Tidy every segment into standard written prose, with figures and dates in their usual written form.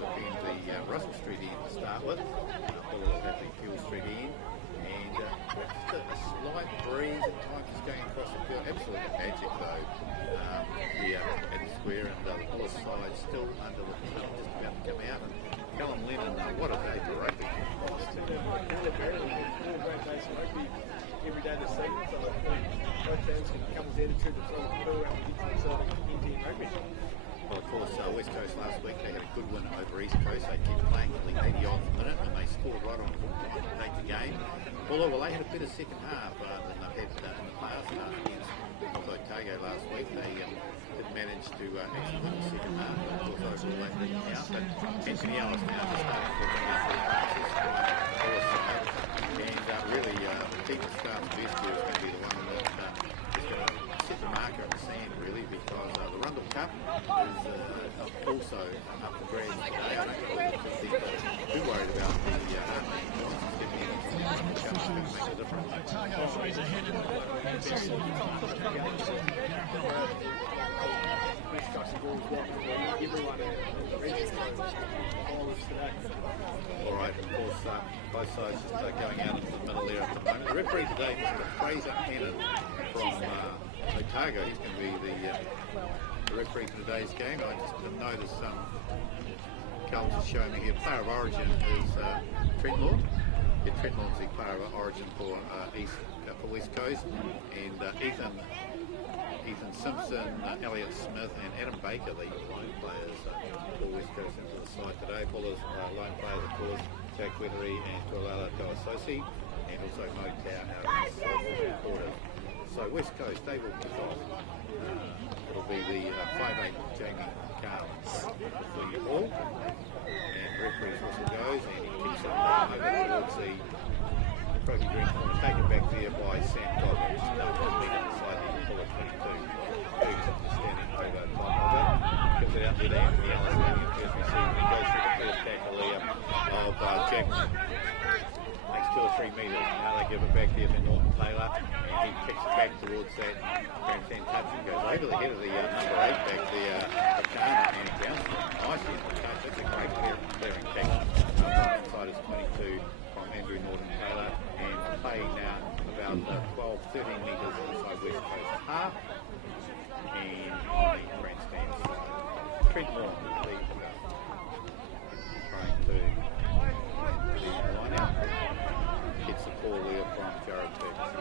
defend the Russell Street end to start with. Buller will have the Fuel Street end. And just a slight breeze at times just going across the field. Absolutely magic though. At the square, and the Buller side still under the tunnel, just about to come out. And Callum Lennon, what a day for rugby. Every day this season, so both teams can come as attitude to throw the ball out and get themselves into rugby. Well, of course, West Coast last week, they had a good win over East Coast. They kept playing till the 80th minute, and they scored right on full time to take the game. Although, they had a better second half than they've had in the past against Otago last week. They did manage to actually win the second half, but of course, overall they didn't count. But Anthony Ellis now just started to bring up the passes and really, the team that starts best here is going to be the one that is going to set the marker in the sand, really, because the Rundle Cup is also up for grabs today. I don't think they're too worried about the Heartland Johnsons getting in. It's going to make a difference. Alright, of course, both sides just going out into the middle there at the moment. The referee today, Mr. Fraser Cannon from Otago, he's going to be the referee for today's game. I just noticed Carl's just showing me here, player of origin is Trentmore. Yeah, Trentmore's the player of origin for West Coast, and Ethan Simpson, Elliot Smith and Adam Baker, the lone players for West Coast into the side today. Buller's lone players, of course, Jack Weathery and Tualala Tawasosi, and also Mo Tau out in the quarter. So West Coast, they will kick off. It'll be the 5'8" Jamie Carl for the ball, and referee's whistle goes, and he kicks it over towards the Croaky Green corner, taken back there by Sam Godwin. Just lead up the side of the Buller 22. Ferguson standing over top of it. Gives it out there to Anthony Ellis, landing at first receiver. He goes through the first tackle there of Jackman. Makes 2 or 3 metres. Now they give it back there to Norton Taylor, and he kicks it back towards that grandstand touch and goes over the head of the number 8 back there, Akana, and he bounces nicely into the touch. That's a great clearing tackle. Inside is 22 from Andrew Norton Taylor, and play now about 12-13 metres inside West Coast half, and on the grandstand side, Trentmore lead trying to lead the line out. Gets the ball there from Jared Ferguson.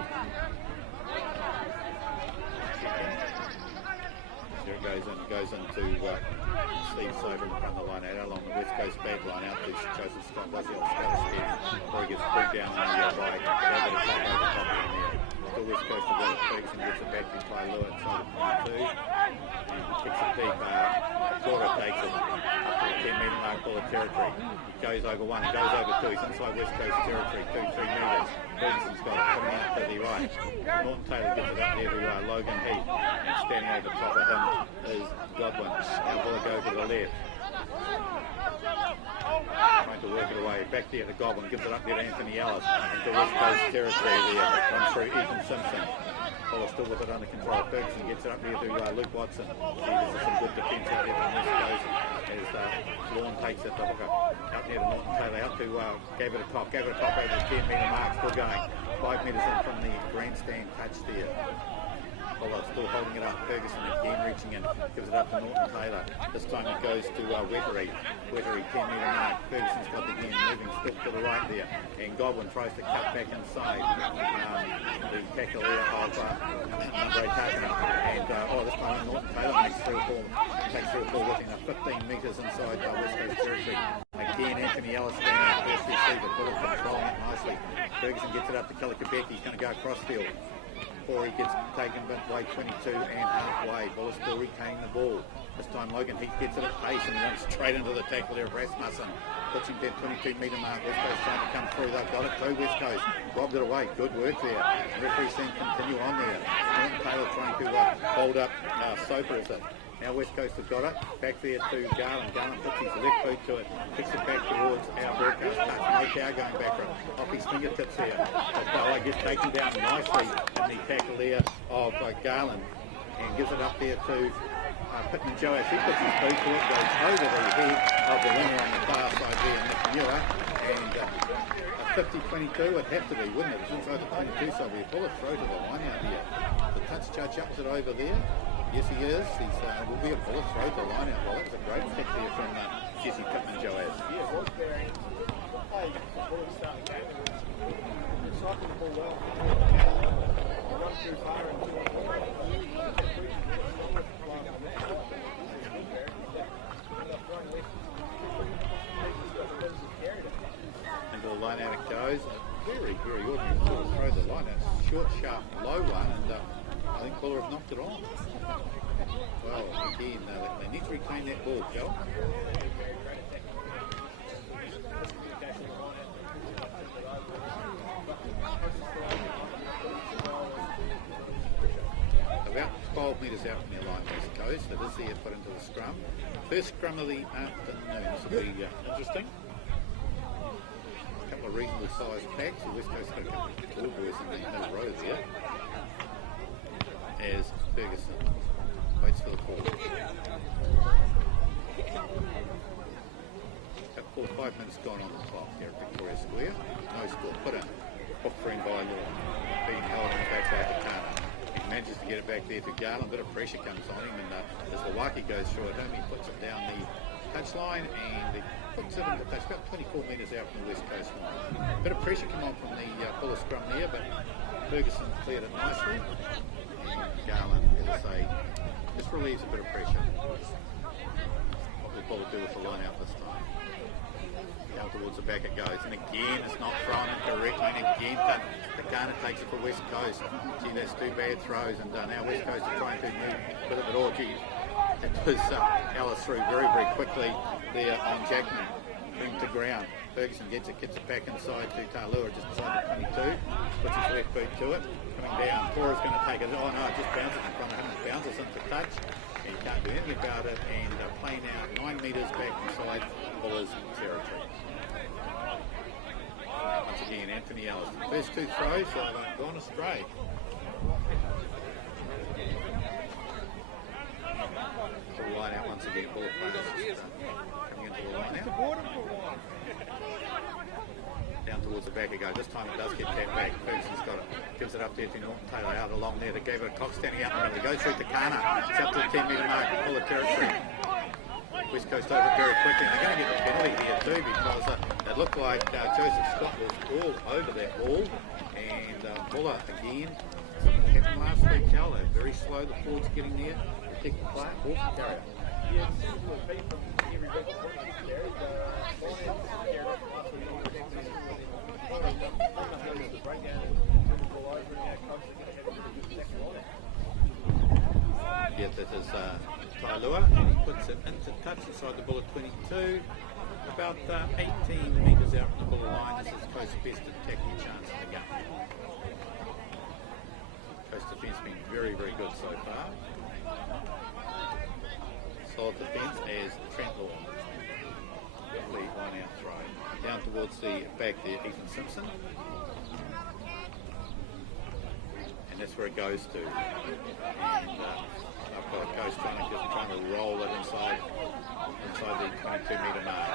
There it goes into Steve Sober in front of the line out along the West Coast back line out to Joseph Scott Wesley on Scottish head before he gets pulled down on the right. Over the top over the top in there. The West Coast of Will Ferguson gets it back to Clay Lewis inside of 22. And kicks it deep. Flora takes it up to the 10-metre mark for the territory. He goes over 1, he goes over 2. He's inside West Coast territory, 2-3 metres. Ferguson's got it coming out to the right. Norton Taylor gets it up there to Logan Heath. And standing over top of him is Godwin. Now Buller go to the left. Trying to work it away. Back there to Godwin. Gives it up there to Anthony Ellis. Into West Coast territory there. Run through Ethan Simpson. Buller still with it under control. Ferguson gets it up there to Luke Watson. This is some good defence out there from West Coast as Lawn takes it out there to Norton Taylor. Out to gave it a top over the 10-metre mark. Still going. 5 metres in from the grandstand touch there. Buller still holding it up. Ferguson again reaching in, gives it up to Norton Taylor. This time it goes to Weathery. Weathery, 10-metre mark. Ferguson's got the game moving still to the right there. And Godwin tries to cut back inside. The tackle there of number 8 Tarpana. And this time Norton Taylor takes 3 or 4 within 15 metres inside West Coast territory. Again, Anthony Ellis standing out first receiver. Buller controlling it nicely. Ferguson gets it up to Kelly Quebec. He's going to go across field. Before he gets taken midway 22 and halfway. Buller still retaining the ball. This time Logan Heath gets it at pace and runs straight into the tackle there of Rasmussen. Puts him to that 22-metre mark. West Coast trying to come through. They've got it too, West Coast. Robbed it away. Good work there. The referee seeing continue on there. Norton Taylor trying to hold up Soper is it. Now West Coast have got it. Back there to Garland. Garland puts his left boot to it. Kicks it back towards our broadcast touch. No cow going back off his fingertips here. But gets taken down nicely in the tackle there of Garland. And gives it up there to Pittman Joash. He puts his boot to it. Goes over the head of the winner on the 50-22 would have to be, wouldn't it? It's inside the 22, so we pull a throw to the line out here. The touch judge ups it over there. Yes, he is. He's will be a pull a throw to the line out. Well, that was a great kick there from Jesse Pittman Joaz. Yeah, it was very. Hey, before we start the game, we're cycling the ball well. Run through far and do it. Into the line out it goes. Very, very ordinary sort of throw the line out. Short, sharp, low one, and I think Buller have knocked it on. Well, again, they need to reclaim that ball, Kel. About 12 metres out from their line, West Coast. It is there put into the scrum. First scrum of the afternoon. This will be interesting. A couple of reasonable sized packs. The West Coast got a couple of tall boys in the row there. As Ferguson waits for the call. About 4 or 5 minutes gone on the clock here at Victoria Square. No score. Put in. Off free by Law. Being held in the back by Katana. He manages to get it back there to Garland. A bit of pressure comes on him, and as Wawaki goes short home, he puts it down the touchline and he puts it in the touch about 24 metres out from the West Coast line. A bit of pressure come on from the Buller scrum there, but Ferguson cleared it nicely. Garland, as I say, just relieves a bit of pressure. What will Buller do with the line out this time? Down towards the back it goes, and again it's not thrown in correctly, and again Takana takes it for West Coast. Gee, that's two bad throws, and now West Coast are trying to move with it at all. Gee, it was Alice through very, very quickly there on Jackman, bring to ground. Ferguson gets it back inside to Talua, just inside the 22, puts his left boot to it, coming down. Cora's going to take it. Oh no, it just bounces in front of him, bounces into touch. He can't do anything about it, and playing out 9 metres back inside Buller's territory. Once again, Anthony Ellis. First two throws have gone astray. The line out once again. Buller players coming into the line out. Down towards the back it goes. This time it does get tapped back. Ferguson's got it. Gives it up there to Norton Taylor out along there. They gave it a Cox standing out in the middle. It goes through to Kana. It's up to the 10 metre mark. Buller territory. West Coast over very quickly. And they're going to get a penalty here too, because it looked like Joseph Scott was all over that ball. And Buller again. Something happened last week, Cal. They're very slow. The forwards getting there. Kick the play. Off the carrier. Yeah, that is Tailua, and he puts it into touch inside the Buller 22, about 18 metres out from the Buller line. This is Coast's best attacking chance in the game. Coast defence been very, very good so far. Solid defence as Trent Law. The line out throw. Down towards the back there, Ethan Simpson. And that's where it goes to. And I've got Coast trying to roll it inside the 22 metre mark.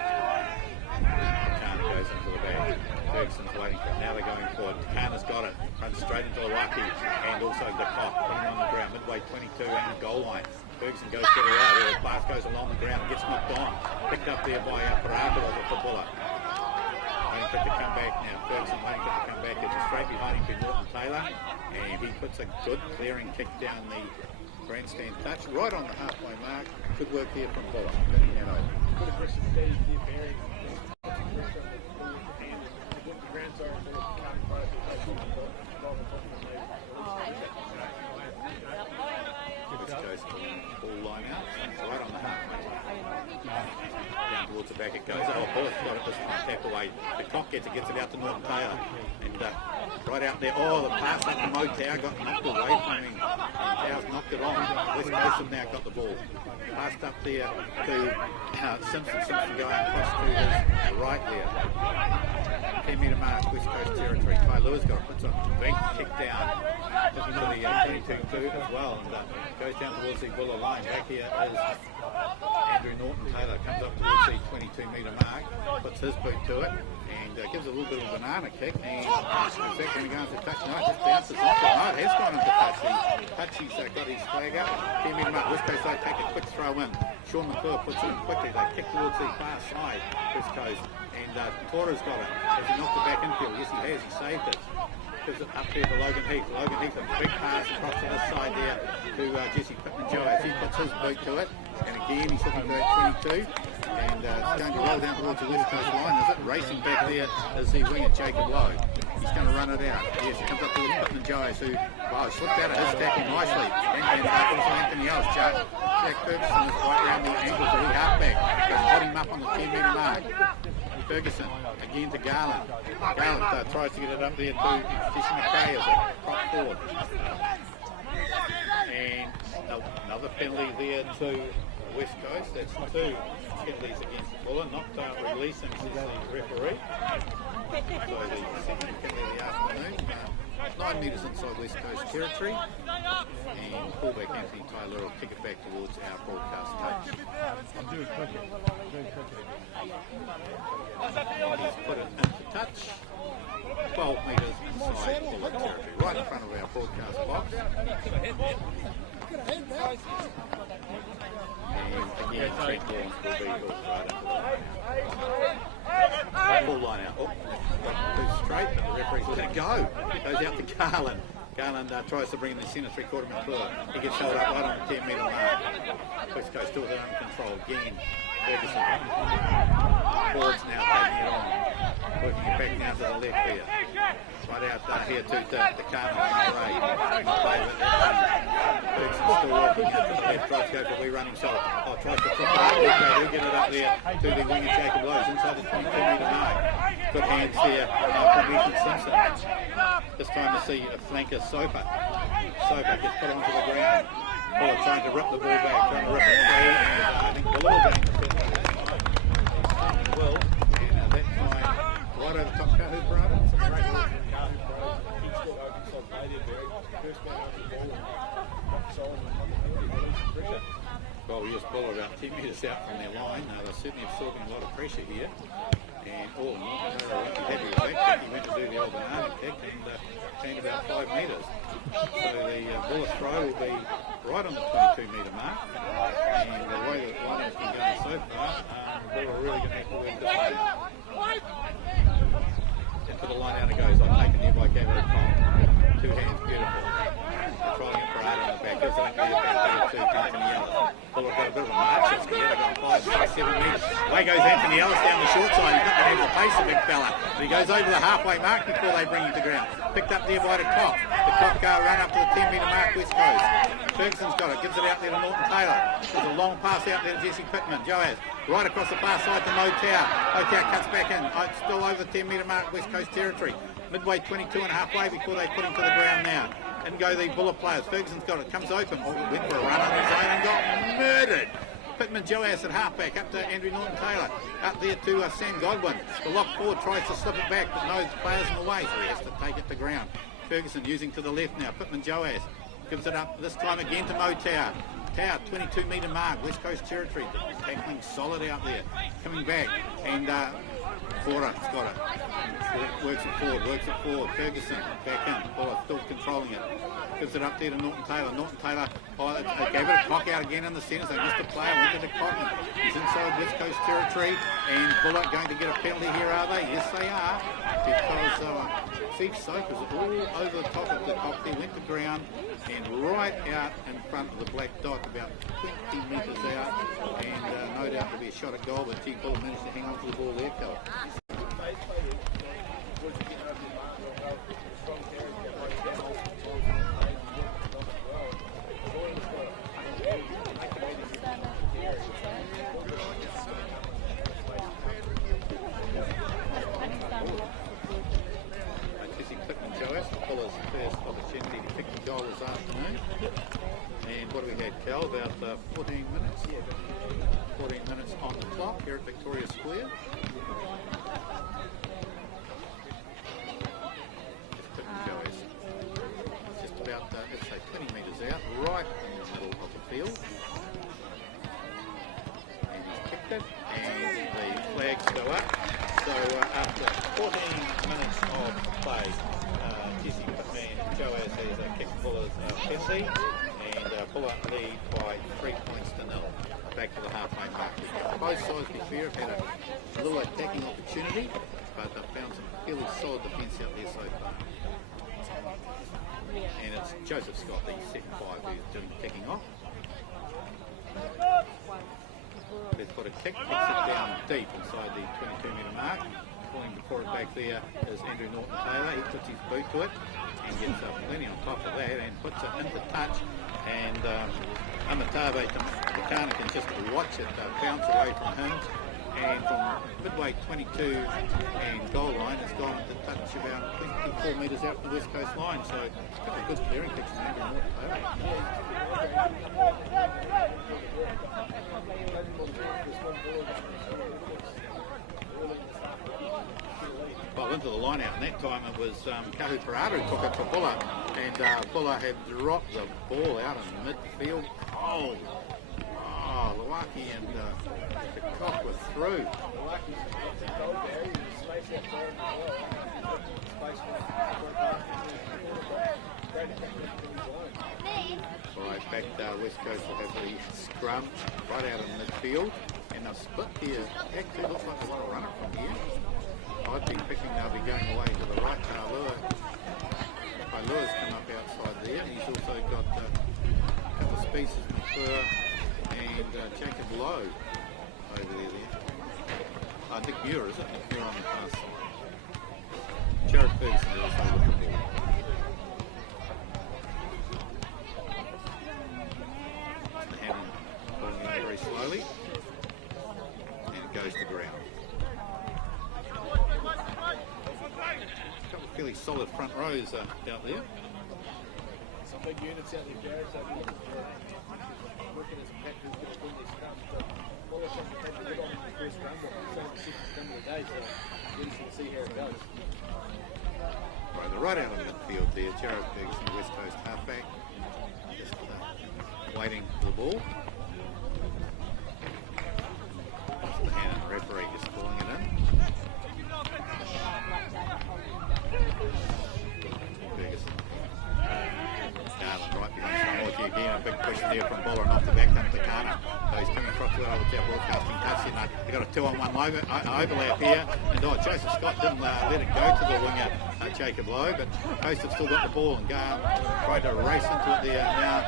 Takana goes into the back. Ferguson's waiting for it. Now they're going for it. Takana's got it. Runs straight into the Waki and also the Cock. Putting it on the ground. Midway 22 and the goal line. Ferguson goes to the right. The pass goes along the ground and gets knocked on. Picked up there by Paraka for Buller. Waiting for it to come back now. Ferguson waiting for it to come back. It's straight behind him to Norton Taylor. And he puts a good clearing kick down the grandstand touch right on the halfway mark. Good work there from Buller. Good aggressive steady there, Barry. Ball line out, right on the halfway. Down towards the back it goes. Oh, Buller's got it this time, tap away. The Cock gets it out to Norton Taylor. And right out there, oh, the pass up to Mo Tau got knocked away from him. Tau's knocked it on. West Coast have now got the ball. Passed up there to Simpson. Simpson going across to his right there. 10 metre mark, West Coast territory. Ty Lewis got it, puts a big kick down into the 22-2 as well. And goes down towards the Buller line. Back here is Andrew Norton-Taylor comes up towards the 22-metre mark, puts his boot to it, and gives a little bit of a banana kick, and is that going to go into touch? No, it just bounces off it. No, it has gone into touch. Touchy's got his flag up. 10-metre mark. West Coast, they take a quick throw in. Sean McClure puts it in quickly. They kick towards the far side, West Coast, and Tora's got it. Has he knocked it back infield? Yes, he has. He saved it. Gives it up there to Logan Heath. Logan Heath, a big pass across to this side there to Jesse Pittman-Jones. He puts his boot to it, and again he's looking for that 22, and it's going to roll down towards the West Coast line, is it? Racing back there is the winger Jacob Lowe. He's going to run it out. Yes, he comes up towards Pittman-Jones, who slipped out of his tackle nicely, and also Anthony Ellis. Jack Ferguson is right around the ankle to the halfback. Just put him up on the 10-metre mark. Ferguson again to Garland. Garland tries to get it up there to Jesse McKay as a prop forward. And another penalty there to West Coast. That's 2 penalties against the Buller, not releasing the referee. So the second penalty of the afternoon. 9 metres inside West Coast territory, and fullback Anthony Taylor will kick it back towards our broadcast coach. I'm doing cricket. He's put it into touch, 12 metres inside Buller territory, right in front of our broadcast box. And again, Trent Lawrence will be hooked right into full line out. Goes straight, but the referee's let it go. Goes out to Garland. Garland tries to bring in the centre 3/4 McClure. He gets held up right on the 10-metre mark. West Coast still has it under control. Again, Ferguson. Ford's now taking it on. Working it back now to the left here. Right out here to Carmen. Ferguson's still working out to the left. Tries to go for a wee running shot. Tries to flip it up. He'll get it up there to the winger Jacob Lowe's inside the 22-metre mark. Good hands there from Ethan Simpson. This time to see a flanker Soper. Soper gets put onto the ground. Buller trying to rip the ball back, trying to rip it free, and I think Buller will gain the set. Well, now that time, right over top Kahu Brother. Well, yes, Buller about 10 metres out from their line. They're certainly absorbing a lot of pressure here. And all in all, they were happy with that kick. He went to do the old banana kick and came about 5 metres. So the Buller throw will be right on the 22-metre mark. And the way that the line has been going so far, Buller are really going to have to work this way. And to the line out it goes. I've taken there by Gavin O'Connell. 2 hands, beautiful. Trying it for 8 on the back. Gives it back there to Anthony Ellis. Buller got a bit of a march. It's good. They've got 5, 6, 7 metres. Away goes Anthony Ellis down the short side. He's not going to have the pace, the big fella. But he goes over the halfway mark before they bring him to ground. Picked up there by the Cock. The Cock run up to the 10-metre mark, West Coast. Ferguson's got it. Gives it out there to Norton Taylor. There's a long pass out there to Jesse Pittman. Joaz right across the far side to Motow. Motow cuts back in. Still over the 10-metre mark, West Coast territory. Midway 22 and a half way before they put him to the ground now. And go the Buller players. Ferguson's got it. Comes open. Went for a run on his own and got murdered. Pittman Joas at halfback, up to Andrew Norton-Taylor, up there to Sam Godwin. The lock forward tries to slip it back, but no players in the way, so he has to take it to ground. Ferguson using to the left now. Pittman Joas gives it up, this time again to Motow. Tower, 22-metre mark, West Coast territory. Tackling solid out there. Coming back, and Fora's got it. Works it forward. Ferguson back in. Buller still controlling it. Gives it up there to Norton-Taylor. Norton-Taylor gave it a cock out again in the centre. They missed a player. Went to the cock. He's inside West Coast territory. And Buller going to get a penalty here, are they? Yes, they are. Because Steve Soap is all over the top of the cock. He went to ground and right out in front of the black dot, about 20 metres out. And no doubt there'll be a shot at goal, but G. Buller managed to hang on to the ball there, Cal. Buller's first opportunity to kick the goal this afternoon. And what do we had, Cal? About 14 minutes? 14 minutes on the clock here at Victoria Square. Just about, let's say, 20 metres out, right in the middle of the field. And go up. So after 14 minutes of play, Jesse Pittman Joaz has kicked Buller's penalty, and Buller lead by 3 points to 0. Back to the halfway mark. Both sides, to be fair, have had a little attacking opportunity, but they've found some fairly solid defence out there so far. And it's Joseph Scott, the second five, who's doing kicking off. Let's put a kick, kicks it down deep inside the 22-metre mark. Pulling before it back there is Andrew Norton-Taylor. He puts his boot to it and gets plenty on top of that and puts it into touch. And Amatabe Takana can just watch it bounce away from him. And from midway 22 and goal line, it's gone to touch about 24 metres out the West Coast line. So it's got a good clearing kicks from Andrew Norton-Taylor. Well, into the line out, and that time it was Kahu Parata who took it for Buller, and Buller had dropped the ball out in midfield. Oh, Luaki and the cock were through. Right, back West Coast will have the scrum right out in midfield, and they've split here. Actually looks like they want to run it from here. I've been thinking they'll be going away to the right. Lewis come up outside there, and he's also got a couple of species of fur and Jacob Lowe over there. Nick Muir, is it? Nick Muir on the far side. Jared Ferguson is also with the ball. The hand pulling in very slowly, and it goes to ground. Fairly solid front rows out there. Some big units out there, Jared, so working as a pack who's going to win this scrum. So Wallace has to take the lid on the first scrum, but it's only the sixth scrum of the day, so we're just going to see how it goes. Right, the right out of midfield there, Jared Ferguson, West Coast halfback, just waiting for the ball. The hand and referee just pulling it in. Ferguson. Garland right behind Samoa again. A big push there from Buller and off the back up to Kana. So he's coming across to it over to our broadcasting touch. They've got a 2-on-1 overlap here. And Joseph Scott didn't let it go to the winger, Jacob Lowe, but Coast have still got the ball and tried to race into it there now.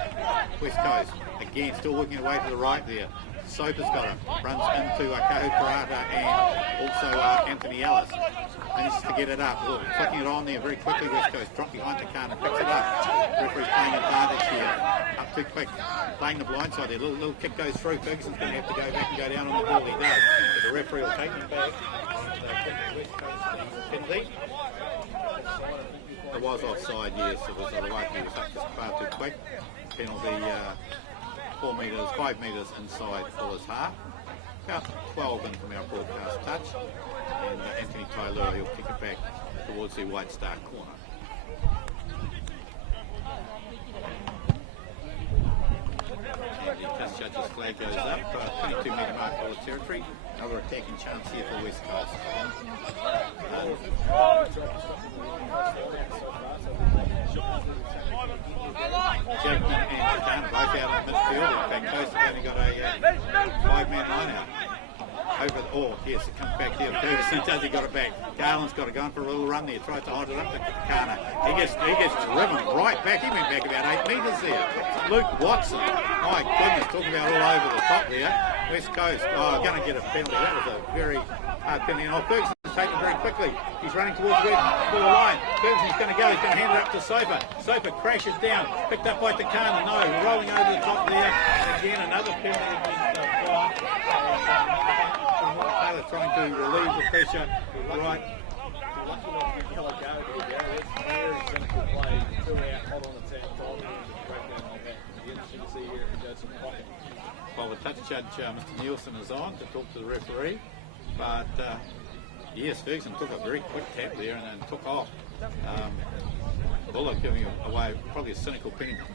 West Coast again still working away to the right there. Soper's got him, runs into Kahu Parata and also Anthony Ellis. Manages to get it up. Look, flicking it on there very quickly. West Coast dropped behind the car and picks it up. Referee's playing advantage here. Up too quick, playing the blind side there. Little kick goes through. Ferguson's going to have to go back and go down on the ball. He does. But the referee will take him back. West Coast penalty. It was offside, yes. It was like he was up just far too quick. Penalty 4 metres, 5 metres inside Fuller's half. About 12 in from our broadcast touch. And Anthony Taylor, he'll kick it back towards the White Star corner. And the test judge's flag goes up. 22-metre mark Buller territory. Another attacking chance here for West Coast. Jackman and Khan both out on midfield. In fact, Coast have only got a 5-man line out. Yes, it comes back here. Ferguson does, he got it back. Garland's got to go on for a little run there. Tries to hold it up to Kana. He gets driven right back. He went back about 8 metres there. Luke Watson. My goodness, talking about all over the top there. West Coast, going to get a penalty. That was a very hard penalty. And Ferguson's taken very quickly. He's running towards the line. Ferguson's going to go. He's going to hand it up to Soper. Soper crashes down. Picked up by Takana. No, rolling over the top there. Again, another penalty against Taylor trying to relieve the pressure. Right. Well, the touch judge, Mr. Nielsen, is on to talk to the referee. But, yes, Ferguson took a very quick tap there and then took off. Buller giving away probably a cynical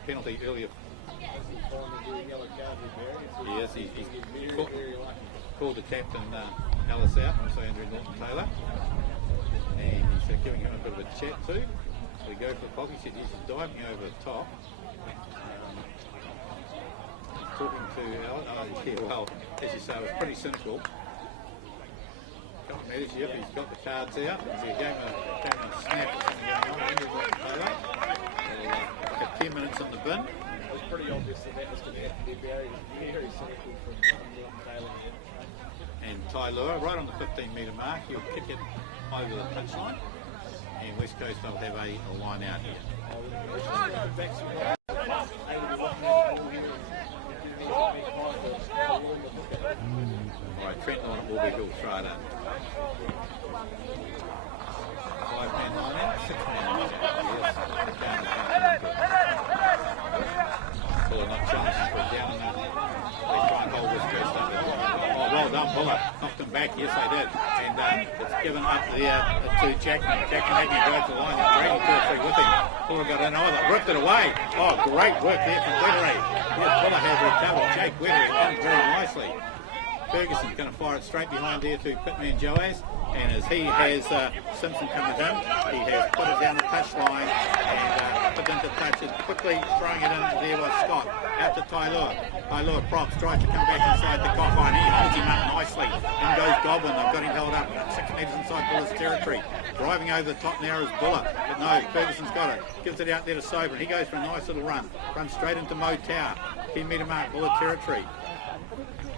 penalty earlier. Yes, he called the captain Alice out, also Andrew Norton-Taylor. And he's giving him a bit of a chat too. So we go for the pop. He said he's diving over the top. Talking to Alan. Oh, yeah, well, as you say, it was pretty cynical. Couple of matters, yep, he's got the cards out. There's a game of snap or something going on. Andrew Norton-Taylor. Like 10 minutes on the bin. It was pretty obvious that was going to have to be very cynical from Taylor here. And Ty Lure, right on the 15-metre mark, he'll kick it over the touchline. And West Coast will have a line out here. Alright, Trent on it will be good, throw it in. 5-man line out, 6-man line out. Yes, Buller not challenging for down enough. They try and hold West Coast up. Oh, well done, Buller. Knocked him back, yes they did. And it's given up there to Jackman. Jackman making a go to the line, and dragging 2 or 3 with him. Buller got in, they ripped it away. Oh, great work there from Weathery. Yes, Buller has recovered. Jake Weathery done very nicely. Ferguson's going to fire it straight behind there to Pitman Joaz, and as he has Simpson coming in, he has put it down the touchline and put into touch it, quickly throwing it in there by Scott, out to Taylor. Taylor props, tries to come back inside the cockeye, and he holds him up nicely. In goes Goblin, they've got him held up 6 metres inside Buller's territory. Driving over the top now is Buller, but no, Ferguson's got it, gives it out there to Sober, and he goes for a nice little run, runs straight into Mo Tower, 10 metre mark, Buller territory.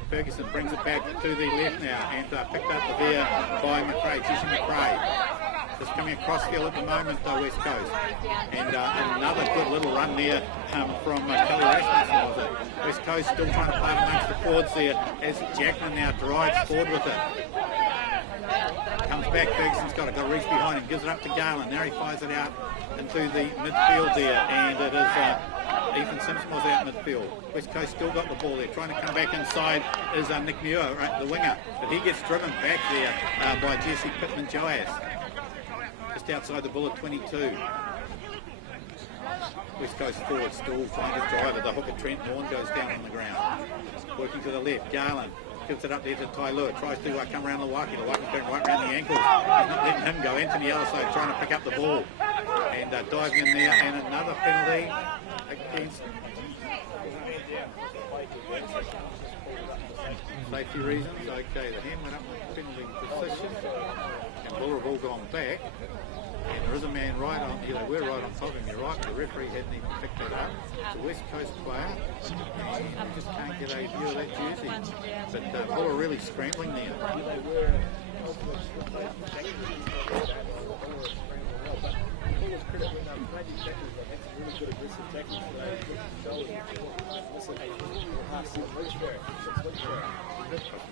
Ferguson brings it back to the left now and picked up there by McRae, Jesse McRae. Just coming across field at the moment, West Coast. And another good little run there from Kelly Rasmussen, was it? West Coast still trying to play amongst the forwards there as Jackman now drives forward with it. Comes back, Ferguson's got to reach behind him, gives it up to Garland. Now he fires it out into the midfield there, and it is Ethan Simpson was out midfield. West Coast still got the ball there, trying to come back inside is Nick Muir, the winger, but he gets driven back there by Jesse Pittman Joas, just outside the Bullet 22. West Coast forward still trying to drive it. The hooker Trent Vaughan goes down on the ground. Working to the left, Garland gives it up there to Taylor, tries to come around Lawaki. Lawaki's going right around the ankles. He's not letting him go. Anthony Elliside trying to pick up the ball and diving in there, and another penalty against safety reasons. Okay, the hand went up in penalty position, and Buller have all gone back. And there is a man right on, they were right on top of him, you're right, the referee hadn't even picked it up. It's a West Coast player, and just can't get a view of that jersey. But Buller really scrambling there.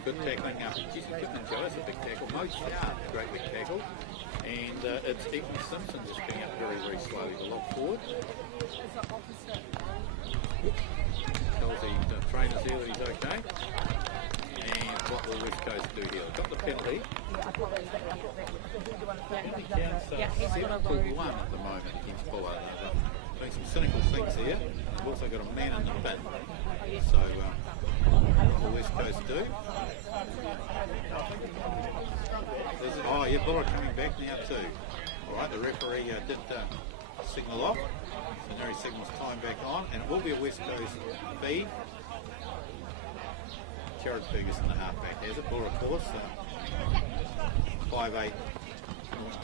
Good tackling up. Pittman Joas, a big tackle. Mo Tower, a great big tackle. And it's Ethan Simpson just going up very, very slowly to lock forward. Tells the trainers here that he's okay. And what will West Coast do here? They've got the penalty. Counts 7-1 at the moment against Buller. Doing some cynical things here. And they've also got a man in the bin. So what will West Coast do? Oh yeah, Buller coming back now too. Alright, the referee did signal off. So now he signals time back on, and it will be a West Coast feed. Jared Ferguson, the halfback, has it. Buller, of course. 5'8".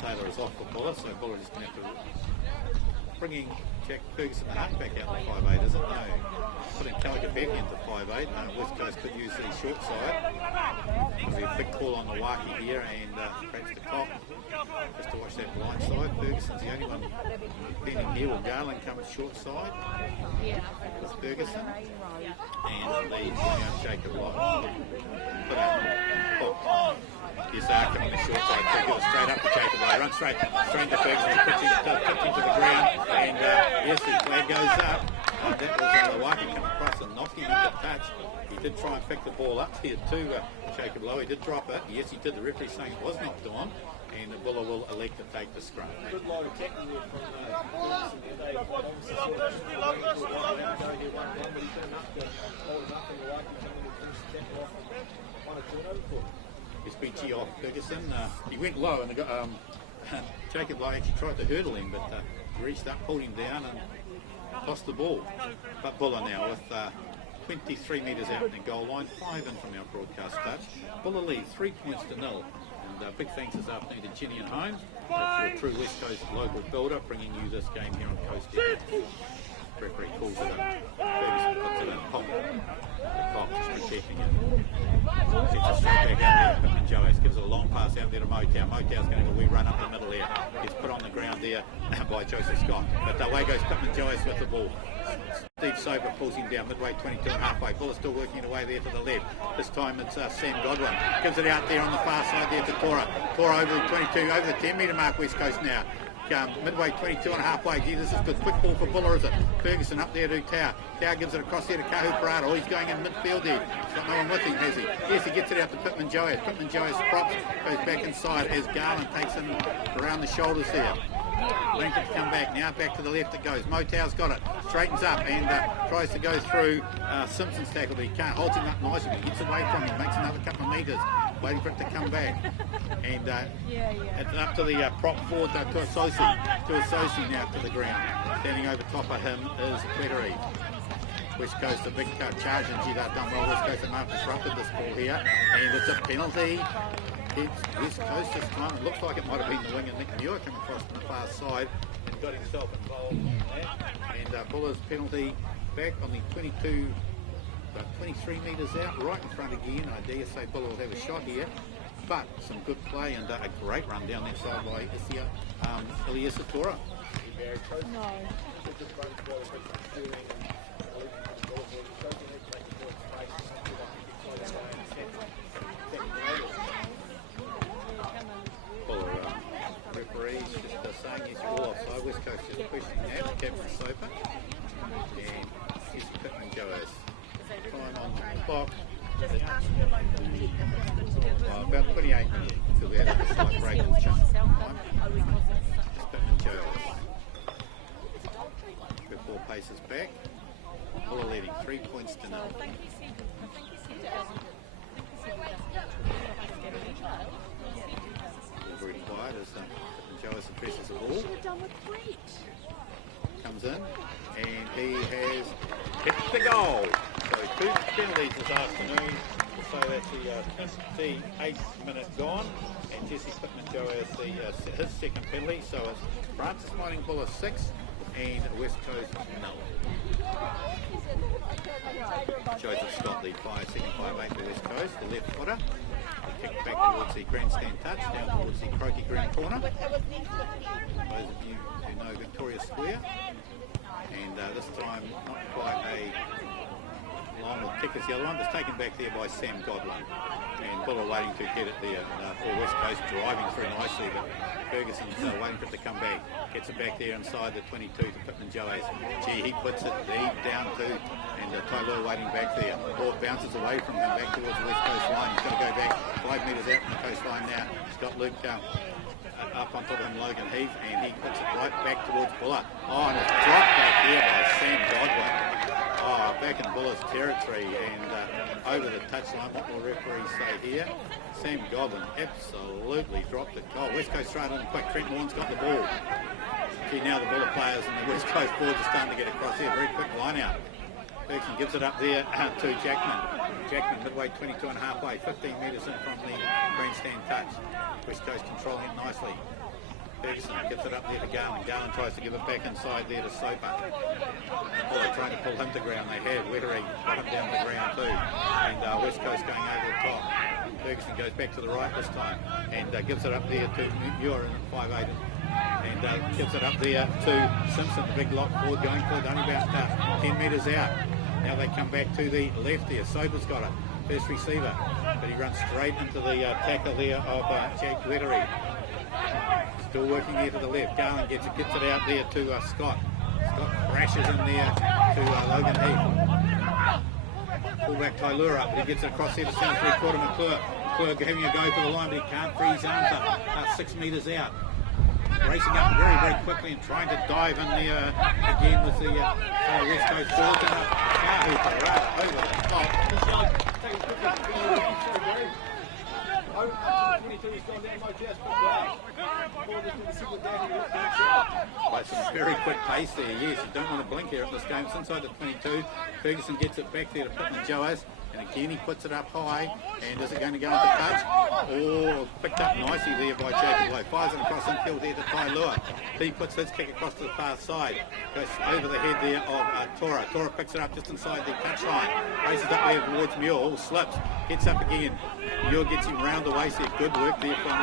Taylor is off for Buller, so Buller just going to have to bringing Jack Ferguson, the halfback, out to 5'8", is it? No. Putting Callagher back into 5'8". West Coast could use the short side. It'll be a big call on the Waki here, and perhaps the cop just to watch that blind side. Ferguson's the only one bending here. Will Garland come short side with Ferguson, and the Jacob Lott. Yes, coming the short side, take it straight up to Jacob Lott. Runs straight to Ferguson, he puts him to the ground, and yes, the flag goes up. That was the Waki come across and knocked him into touch. He did try and pick the ball up here to Jacob Lowe. He did drop it. Yes, he did. The referee saying it was knocked on, and the Buller will elect to take the scrum. Good line of tackling there from Speechy off Ferguson. He went low and Jacob Lai actually tried to hurdle him, but reached up, pulled him down and lost the ball. But Buller now with 23 metres out in the goal line, 5 in from our broadcast touch. Buller leads 3 points to 0. And big thanks this afternoon to Ginny and Home. That's your true West Coast local builder, bringing you this game here on Coast FM. Referee calls it up. Ferguson puts it in. Pong. The Cox is protecting it. Gets it straight back out there to Pittman Joes. Gives it a long pass out there to Motown. Motown's going to have a wee run up the middle there. Gets put on the ground there by Joseph Scott. But away goes Pittman Joes with the ball. Steve Sober pulls him down midway, 22 and halfway. Buller still working away there to the left. This time it's Sam Godwin. Gives it out there on the far side there to Tora. Tora over the 22, over the 10 metre mark, West Coast now. Midway, 22 and halfway. Gee, this is good. Quick ball for Buller, is it? Ferguson up there to Tau. Tau gives it across there to Kahu Parada. Oh, he's going in midfield there. He's got no one with him, has he? Yes, he gets it out to Pittman Joes. Pittman Joes props, goes back inside as Garland takes him around the shoulders there. Lincoln to come back. Now back to the left it goes. Motow's got it. Straightens up and tries to go through Simpson's tackle, but he can't. Holds him up nicely. He gets away from him. Makes another couple of metres. Waiting for it to come back. And it's up to the prop forward to Asosi now to the ground. Standing over top of him is Federer. West Coast, a big charge, and gee, they've done well. West Coast have not disrupted this ball here. And it's a penalty. It's West Coast this time. It looks like it might have been the winger Nick Muir coming across from the far side and got himself involved in that. And Buller's penalty back on the 22, about 23 metres out, right in front again. I dare say Buller will have a shot here. But some good play and a great run down that side by Eliasa Tora. No. Referees just saying he's all offside. West Coast is pushing that. Captain Soper. And here's Pittman Joes. Time on the clock. About 28 minutes till we have a slight break in chunk time. Just Pittman Joes. Good ball paces back. Buller leading 3 points to 0. Very quiet as Joes presses the ball. Comes in and he has hit the goal. So 2 penalties this afternoon. So that's the 58th minute gone. And Jesse Pittman Joes his second penalty. So it's Francis Mining Buller 6 and West Coast 0. Joseph Scott the second 5-8 for West Coast, the left footer. Kick back towards the grandstand touch, down towards the Croaky Green corner. Those of you who know Victoria Square. And this time not quite a long kick as the other one, but it's taken back there by Sam Godwin. And Buller waiting to get it there. For West Coast driving through nicely, but Ferguson's waiting for it to come back. Gets it back there inside the 22 to Pittman Joes. Gee, he puts it deep down too. And Tyler waiting back there. The ball bounces away from him back towards the West Coast line. He's going to go back 5 metres out from the coastline now. He's got Luke up on top of him, Logan Heath, and he puts it right back towards Buller. Oh, and it's dropped back there by Sam Godwin. Oh, back in Buller's territory and over the touchline. What will the referee say here? Sam Godwin absolutely dropped it. Oh, West Coast straight on quick. Trent Warren's got the ball. See, now the Buller players and the West Coast boards are starting to get across here. Very quick line out. Ferguson gives it up there to Jackman. Jackman midway, 22 and halfway, 15 metres in from the grandstand touch. West Coast controlling it nicely. Ferguson gives it up there to Garland. Garland tries to give it back inside there to Soper. Buller trying to pull him to ground. They had Wettery got him down to the ground too. And West Coast going over the top. Ferguson goes back to the right this time and gives it up there to Muir in 5'8". And gives it up there to Simpson, the big lock forward, going forward, only about 10 metres out. Now they come back to the left here. Soper's got it. First receiver. But he runs straight into the tackle there of Jack Wettery. Still working there to the left. Garland gets it out there to Scott. Scott crashes in there to Logan Heath. Pull back Tailura up, but he gets it across there to centre 3/4 McClure. McClure having a go for the line, but he can't free his arms up. About 6 metres out. Racing up very, very quickly and trying to dive in there again with the West Coast forward. Kahu Parada over the top. By some very quick pace there, yes, you don't want to blink here at this game. It's inside the 22. Ferguson gets it back there to Pittman Joas, and again he puts it up high, and is it going to go into touch? Oh, picked up nicely there by Jacob Lowe. Fires it across infield there to Ty Lua. He puts his kick across to the far side. Goes over the head there of Tora. Tora picks it up just inside the touch line. Races up there towards Muir, slips, gets up again. Muir gets him round the waist there. Good work there from the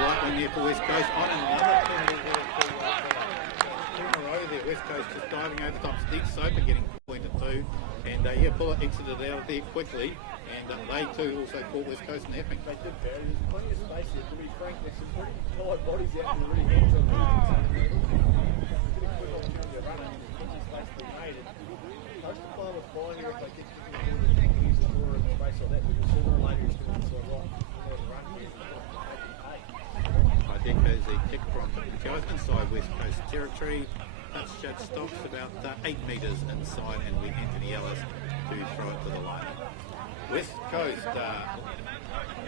right one there for West Coast. On another penalty there for there. West Coast just diving over top. Steve Soper getting pointed to. And yeah, Buller exited out there quickly. And they too also caught West Coast napping. They did, Barry. There's plenty of space here. To be frank, there's some pretty tight bodies out there really hands on the most of the play was fine here if they get to use the floor and space like that, because sooner or later he's going to sort of run here. I think there's a kick from Jones inside West Coast territory. Touch judge stops about 8 metres inside, and we Anthony Ellis to throw it to the line. West Coast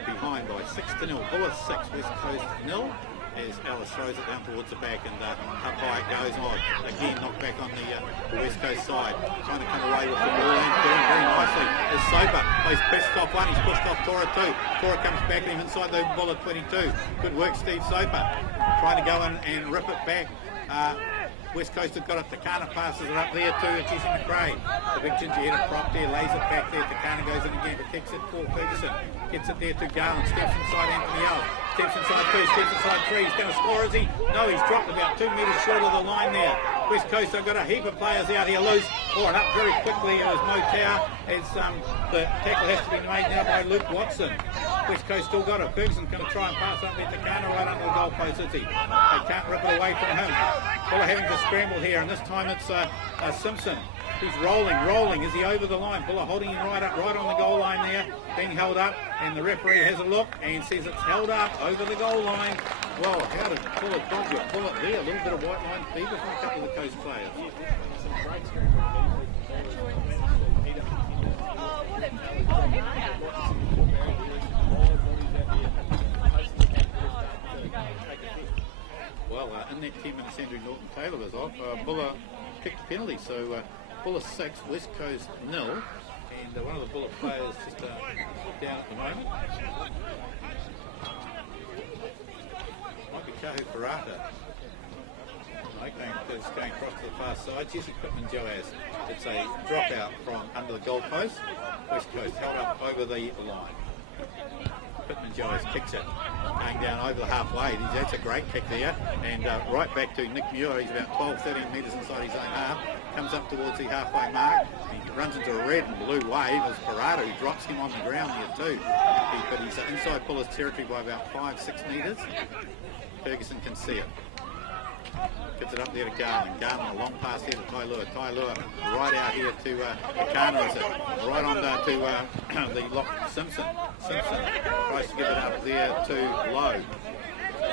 behind by 6-0. Buller 6, West Coast 0. As Ellis throws it down towards the back, and up high it goes on. Again, knocked back on the West Coast side. Trying to come away with the ball and doing very nicely. As Soper plays pushed off one, he's pushed off Tora too. Tora comes back at him inside the Buller 22. Good work, Steve Soper. Trying to go in and rip it back. West Coast have got it. Takana passes it up there to Jesse McRae. The big ginger-headed prop there, lays it back there. Takana goes in again, protects it for Ferguson. Gets it there to Garland, steps inside Anthony Ellis. Steps inside 2, steps inside 3. He's going to score, is he? No, he's dropped about 2 metres short of the line there. West Coast have got a heap of players out here loose. Oh, and up very quickly as Motow. As the tackle has to be made now by Luke Watson. West Coast still got it. Ferguson's going to try and pass up there to Takana right under the goalpost, is he? They can't rip it away from him. Buller having to scramble here, and this time it's Simpson. He's rolling. Is he over the line? Buller holding him right on the goal line there, being held up, and the referee has a look and says it's held up over the goal line. Well, how did Buller dodge it? Buller there, a little bit of white line fever from a couple of the Coast players. Well, in that 10 minutes, Andrew Norton-Taylor was off. Buller kicked the penalty, so Buller 6, West Coast 0, and one of the Buller players just down at the moment. Might be Kahu Parata. Going across to the far side. Jesse Pittman Joas. It's a dropout from under the goalpost. West Coast held up over the line. Pittman Joas kicks it, going down over the halfway. That's a great kick there, and right back to Nick Muir. He's about 12-13 metres inside his own half. Comes up towards the halfway mark. He runs into a red and blue wave. It's Parada who drops him on the ground here too. But he's inside Buller's territory by about 5-6 metres. Ferguson can see it. Gets it up there to Garland. Garland, a long pass here to Ty Lua. Ty Lua right out here to Takana, is it? Right on to the lock Simpson. Simpson tries to give it up there to Lowe.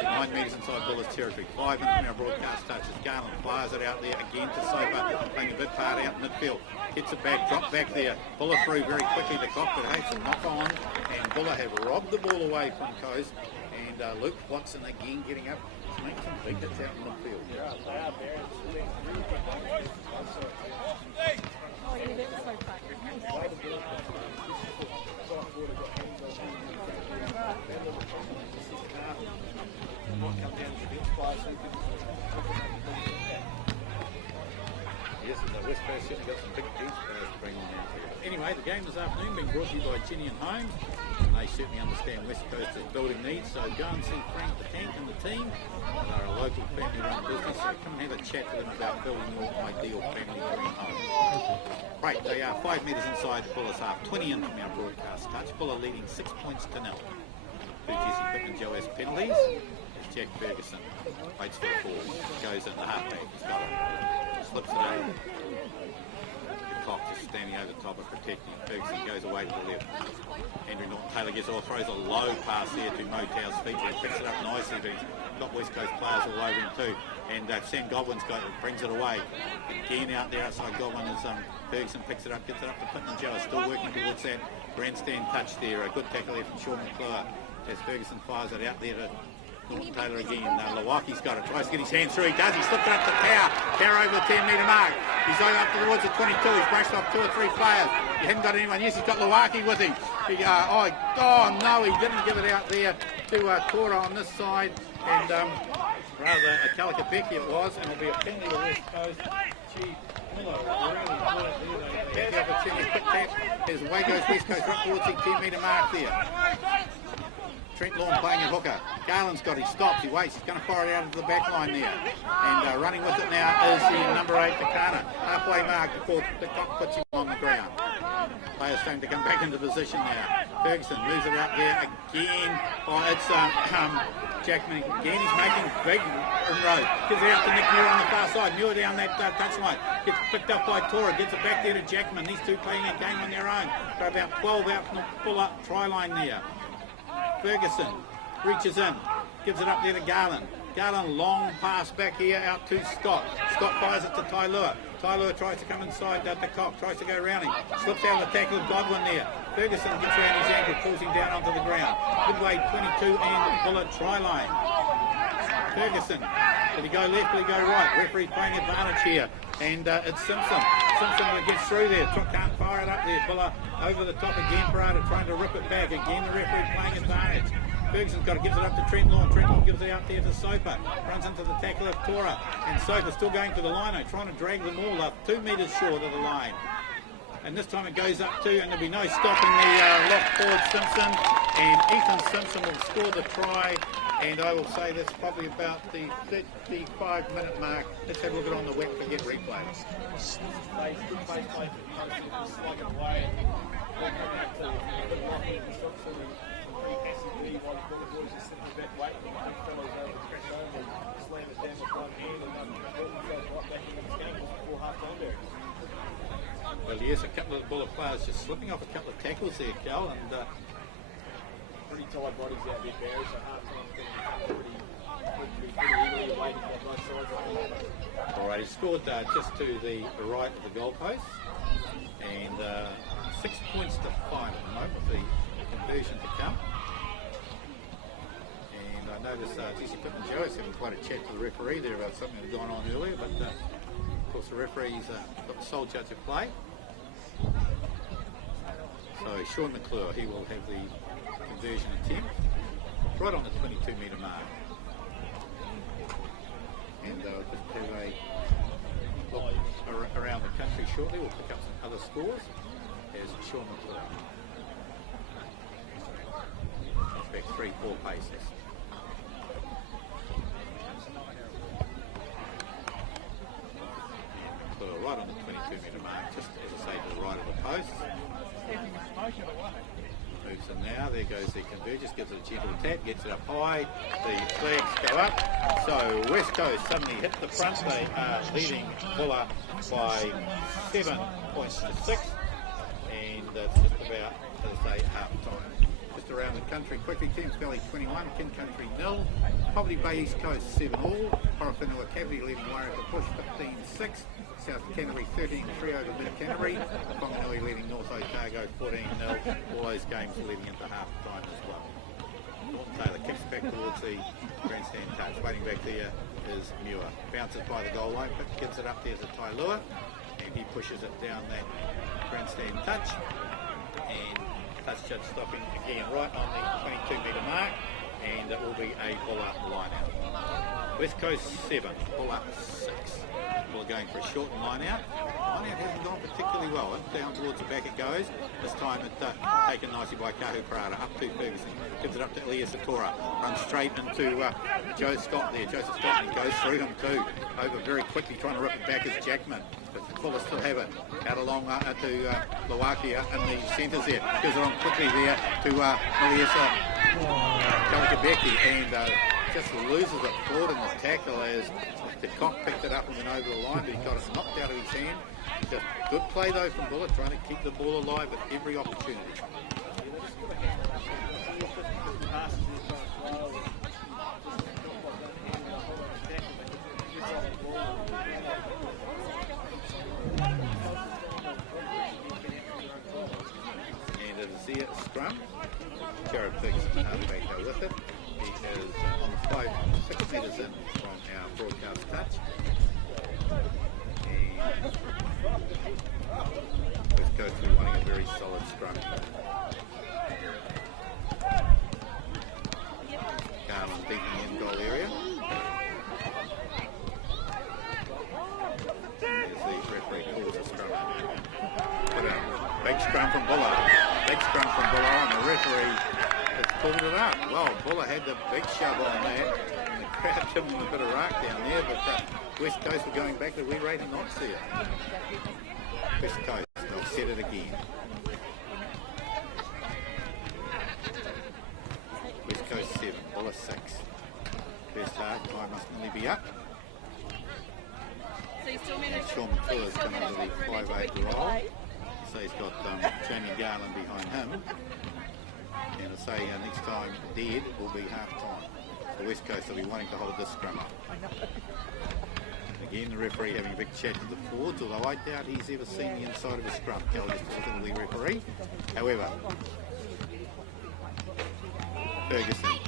9 metres inside Buller's territory. 5 in from our broadcast touches. Garland fires it out there again to Soper, playing a bit part out in midfield. Hits it back, dropped back there. Buller through very quickly to Cock, but has a knock on, and Buller have robbed the ball away from Coast. And Luke Watson again getting up to make some big hits out in midfield. Yes, and the West Coast certainly got some big deep players to bring on out here. Anyway, the game this afternoon being brought to you by Ginny and Holmes, and they certainly understand West Coast's building needs, so go and see Frank the Tank and the team. They're a local family-run business, so come and have a chat to them about building your ideal family dream home. Right, they are 5 metres inside the Buller's half, 20 in from our broadcast touch. Buller leading 6 points to 0. Two Jesse Pittman Joas penalties. Jack Ferguson waits for the ball, goes in the halfback, he's got it, slips it over. The Cock just standing over the top of protecting. Ferguson goes away to the left. Andrew Norton-Taylor gets all, throws a low pass there to Motow's feet. He picks it up nicely, but he's got West Coast players all over him too. And Sam Godwin's got it, brings it away. Again out there outside Godwin as Ferguson picks it up, gets it up to Pittman Joas, still working towards that grandstand touch there. A good tackle there from Sean McClure. as Ferguson fires it out there to Norton Taylor again. Lewaki's got it, tries to get his hand through. He does. He slipped it up to Power. Power over the 10-metre mark. He's over up towards the 22. He's brushed off 2 or 3 players. He hasn't got anyone. Yes, he's got Lewaki with him. Oh no, he didn't give it out there to Cora on this side. And rather a Kalikabeki it was, and it'll be a penalty to West Coast. Gee, Miller really blew it there. They had the opportunity to quick tap. As away goes West Coast right towards the 10-metre mark there. Trent Lawn playing at hooker. Garland's got his stops. He waits. He's going to fire it out into the back line there. And running with it now is the number 8, Takana. Halfway mark before the cock puts him on the ground. Players starting to come back into position now. Ferguson moves it out there again. Oh, it's Jackman again. He's making big inroads. Gives it out to Nick Muir on the far side. Muir down that touchline. Gets picked up by Tora. Gets it back there to Jackman. These two playing a game on their own. Got about 12 out from the full-up try line there. Ferguson reaches in, gives it up there to Garland. Garland long pass back here out to Scott. Scott fires it to Tailua. Tailua tries to come inside the cock, tries to go around him. Slips out of the tackle of Godwin there. Ferguson gets around his ankle, pulls him down onto the ground. Midway 22 and Bullet try line. Ferguson, did he go left, did he go right? Referee playing advantage here. And it's Simpson. Simpson gets through there. Can't fire it up there. Buller over the top again. Parada trying to rip it back. Again, the referee playing advantage. Ferguson's got to gives it up to Trent Lawn. Trent Lawn gives it out there to Soper. Runs into the tackle of Tora. And Soper still going to the line, trying to drag them all up 2 metres short of the line. And this time it goes up 2, and there'll be no stopping the lock forward Simpson. And Ethan Simpson will score the try. And I will say that's probably about the 35-minute mark. Let's have a look at it on the web for get replay. Well, yes, a couple of the Buller players just slipping off a couple of tackles there, Cal, and pretty tight bodies out there, Barry, so half-time's going to be pretty evenly weighted by both sides. All right, he scored just to the right of the goalpost, and 6 points to 5 at the moment with the conversion to come. And I noticed Jesse Pitt and Joe is having quite a chat to the referee there about something that had gone on earlier, but of course the referee's got the sole judge of play. So Sean McClure, he will have the conversion attempt right on the 22-metre mark. And just have a look around the country shortly. We'll pick up some other scores as Sean McClure. Expect 3-4 paces. McClure right on the 22-metre mark, just as I say, to the right of the post. Moves in now, there goes the convergence, gives it a gentle tap, gets it up high, the flags go up. So West Coast suddenly hit the front, they are leading Buller by 7 points to 6, and that's just about, as I say, half time. Just around the country quickly, Thames Valley 21, King Country 0, Poverty Bay East Coast 7 all, Horowhenua Cavity leading Wairaka Bush 15-6, South Canterbury 13-3 over Mid Canterbury, Whanganui leading North Otago 14-0, all those games leading into half time as well. Norton Taylor kicks back towards the grandstand touch, waiting back there is Muir, bounces by the goal line, but gives it up there to Tailua, and he pushes it down that grandstand touch, and touch judge stopping again right on the 22-metre mark, and it will be a Buller line out. West Coast 7, Buller 6. Buller going for a shortened line out. Line out hasn't gone particularly well. Down towards the back it goes. This time it's taken nicely by Kahu Parada. Up to Ferguson. Gives it up to Elias Satora. Runs straight into Joe Scott there. Joseph Scott, and goes through him too. Over very quickly, trying to rip it back is Jackman. But Fuller still have it. Out along to Lewaki in the centres there. Gives it on quickly there to Elias Kalikabeki, and just loses it forward in the tackle as the cock picked it up and went over the line, but he got it knocked out of his hand. Just good play though from Buller, trying to keep the ball alive at every opportunity. And it is here scrum. Jared Ferguson, halfback, metres in from our broadcast touch. And West Coast will be wanting a very solid scrum. Garland deep in the end goal area. There's the referee calls a scrum. Put a big scrum from Buller. Big scrum from Buller, and the referee has pulled it up. Well, Buller had the big shove on that. The crowd gave him a bit of rack down there, but West Coast were going back to we rate and not see it. West Coast, they'll set it again. West Coast 7, Buller 6. First half, time must nearly be up. And Sean McClure's come into the 5'8" role. So he's got Jamie Garland behind him. And I say next time dead will be half time. The West Coast will be wanting to hold this scrum up. Again, the referee having a big chat to the forwards, although I doubt he's ever seen the inside of a scrum. Cal just look at the lead referee. However, Ferguson.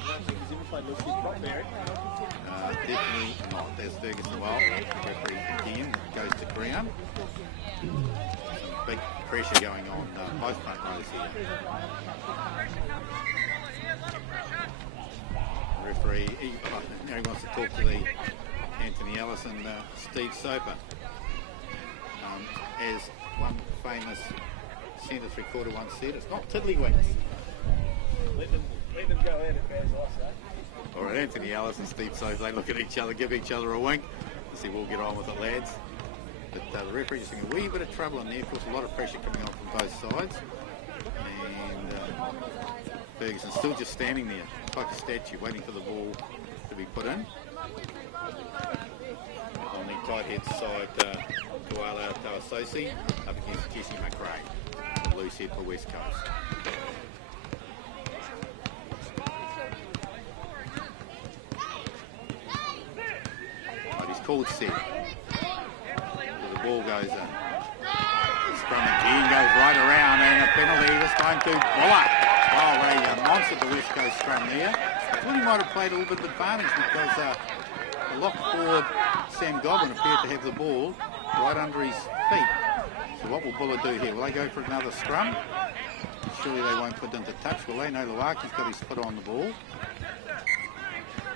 Definitely not. There's Ferguson. Well, the referee again goes to ground. Some big pressure going on both front rows here. The referee, he wants to talk to the Anthony Ellis and Steve Soper. As one famous centre three-quarter once said, it's not tiddlywinks. Let them go at it, guys, I say. All right, Anthony Ellis and Steve Soper, they look at each other, give each other a wink. They say, we'll get on with it, lads. But the referee just thinking a wee bit of trouble in there. Of course, a lot of pressure coming on from both sides. And Ferguson still just standing there, like a statue, waiting for the ball to be put in. On the tight head side, Koala Tawasosi up against Jesse McRae. Loose head for West Coast. Right, he's called set. The ball goes in. Scrum again goes right around, and a penalty this time to Buller. Well, they monstered the West Coast scrum there. I thought he might have played a little bit of advantage because the lock forward Sam Godwin appeared to have the ball right under his feet. So what will Buller do here? Will they go for another scrum? Surely they won't put it into touch, will they? No, Luaki's got his foot on the ball.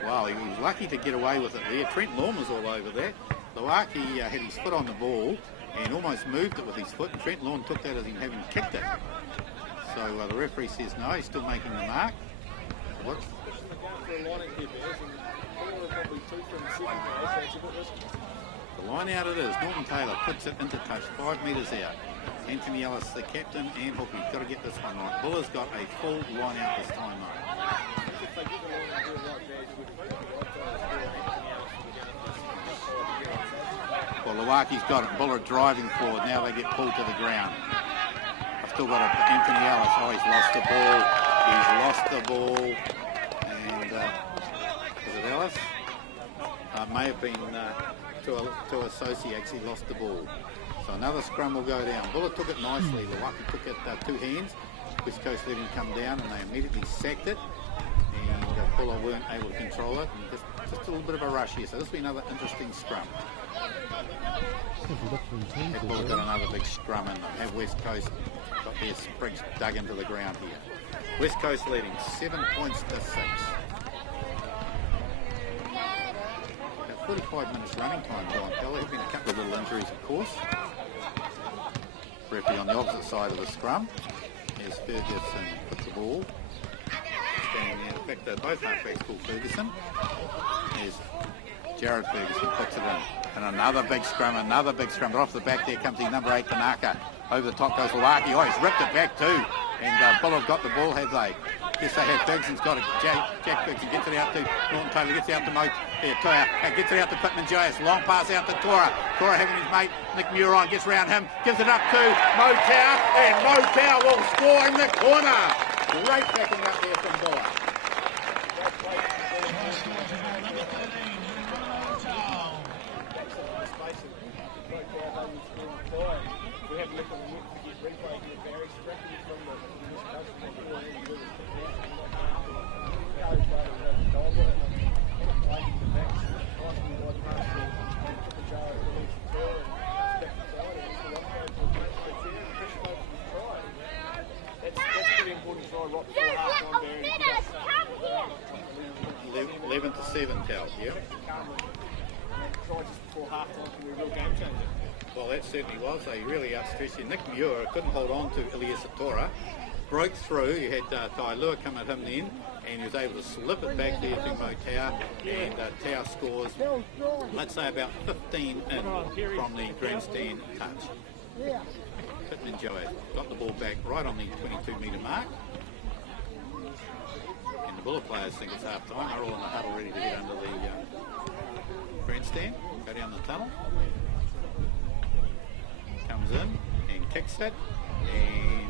Wow, he was lucky to get away with it there. Trent Lawn was all over that. Luaki had his foot on the ball and almost moved it with his foot, and Trent Lawn took that as him having kicked it. So the referee says no, he's still making the mark. What? The line out it is. Norton Taylor puts it into touch, 5 metres out. Anthony Ellis, the captain, and Hoopy's got to get this one right. Buller's got a full line out this time, though. Well, Luaki's got it. Buller driving forward. Now they get pulled to the ground. I've still got Anthony Ellis. Oh, he's lost the ball. He's lost the ball. And is it Ellis? It may have been to Associate actually lost the ball. So another scrum will go down. Buller took it nicely. Luaki took it two hands. West Coast let him come down, and they immediately sacked it. And Buller weren't able to control it. And just a little bit of a rush here. So this will be another interesting scrum. Buller got another big scrum, and have West Coast got their sprigs dug into the ground here. West Coast leading 7 points to 6. 45 minutes running time, John. There have been a couple of little injuries, of course. Referee on the opposite side of the scrum. There's Ferguson with the ball. Standing there. In fact, both halfbacks called Ferguson. There's Jared Ferguson, puts it in. And another big scrum. But off the back there comes the number 8, Tanaka. Over the top goes Luaki. Oh, he's ripped it back too. And Buller got the ball, have they? Yes, they have. Ferguson's got it. Jack Ferguson gets it out to Norton Taylor, gets it out to Toya, gets it out to Pittman Joyce. Long pass out to Tora. Tora having his mate Nick Muron, gets round him, gives it up to Motow, and Motow will score in the corner. Great backing up there from Buller. We have looked on the net to get replay here. Barry stripping from the before and doing it. 7, Tal, yeah? Tried just before half time to be a real game changer. Well, that certainly was. They really outstressed you. Nick Muir couldn't hold on to Elias Satora. Broke through. You had Tai Lua come at him then, and he was able to slip it back there to Mo Tau, and Tau scores, let's say, about 15 in from the grandstand touch. Pittman Joe got the ball back right on the 22-metre mark. And the Buller players think it's half time. They're all in the huddle ready to get under the grandstand, go down the tunnel. Comes in and kicks it, and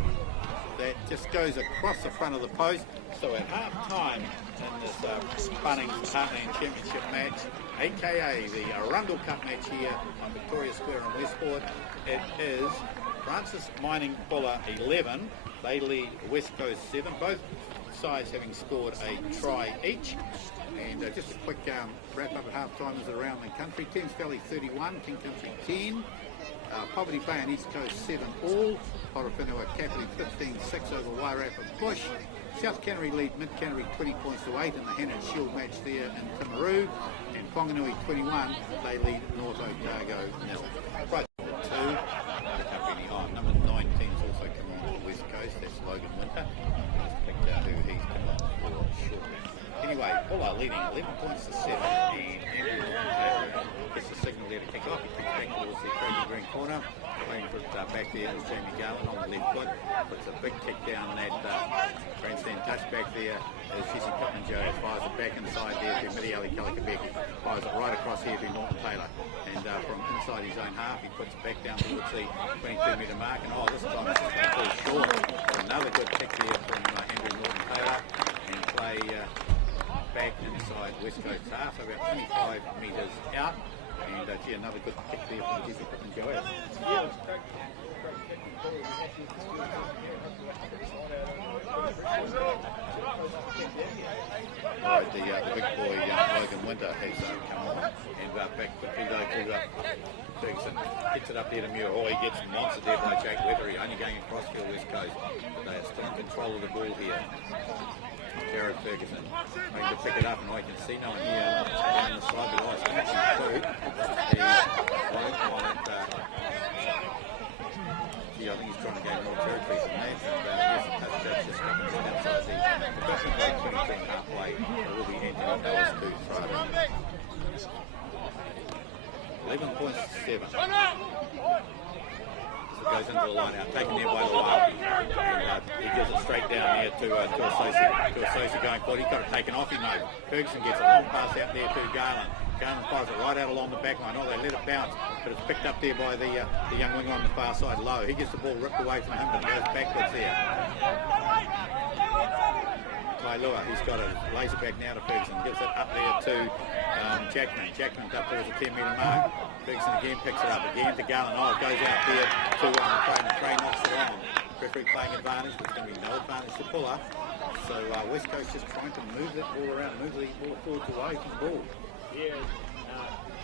that just goes across the front of the post. So at half time in this Bunnings Heartland Championship match, aka the Arundel Cup match here on Victoria Square in Westport, it is Francis Mining Buller 11. They lead West Coast 7. Both sides having scored a try each. And just a quick wrap up at half time is around the country. Thames Valley 31, King Country 10. Poverty Bay and East Coast 7 all. Horowhenua Kapiti 15-6 over Wairarapa Bush. South Canterbury lead Mid Canterbury 20 points to 8 in the Hannah Shield match there in Timaru. And Whanganui 21, they lead North Otago 0. Right, 2. Number 19 is also coming on the West Coast. That's Logan Winter. Just picked out who he's coming on for shortly. Anyway, Buller leading 11 points to 7, and Andrew gets the signal there to kick off. He kicks back towards the crazy green corner, playing for it back there is Jamie Garland on the left foot. Puts a big kick down that grandstand touch back there as Jesse Pittman Joe fires it back inside there to Midi Ali Kalikabeki. Fires it right across here to Norton Taylor. And from inside his own half, he puts it back down towards the 22-metre mark. And this time it's going to fall short. Another good kick there from Andrew Norton Taylor. And play back inside West Coast half, so about 25 metres out. And another good kick there from Jesse Pittman Joe. The big boy Logan Winter has come on, and back quickly though to Ferguson. Gets it up there to Muir. All he gets monstered there by Jake Weathery, only going across field West Coast. But they are still in control of the ball here. Jared Ferguson trying to pick it up, and I can see no one here down the side, but it's actually through. He won't want it. I think he's trying to gain more territory from that. Yes, the touch judge just coming right outside the possession break, 22 halfway. There will be Anthony Dallas to throw it. 11 points to 7. Goes into the line out, taken there by the line, and he gives it straight down there to Associate going forward. He's got it taken off him though. Ferguson gets a long pass out there to Garland. Garland fires it right out along the back line. They let it bounce, but it's picked up there by the young winger on the far side, Low. He gets the ball ripped away from him, but goes backwards there. Tai Lua, he's got a laser back now to Ferguson, gives it up there to Jackman. Jackman's up towards the 10-metre mark. Ferguson again picks it up, again to Garland. It goes out there to Train knocks it on. Referee playing advantage, but there's going to be no advantage to Buller. So West Coast just trying to move that ball around, move the ball forward to away from the ball. Yeah,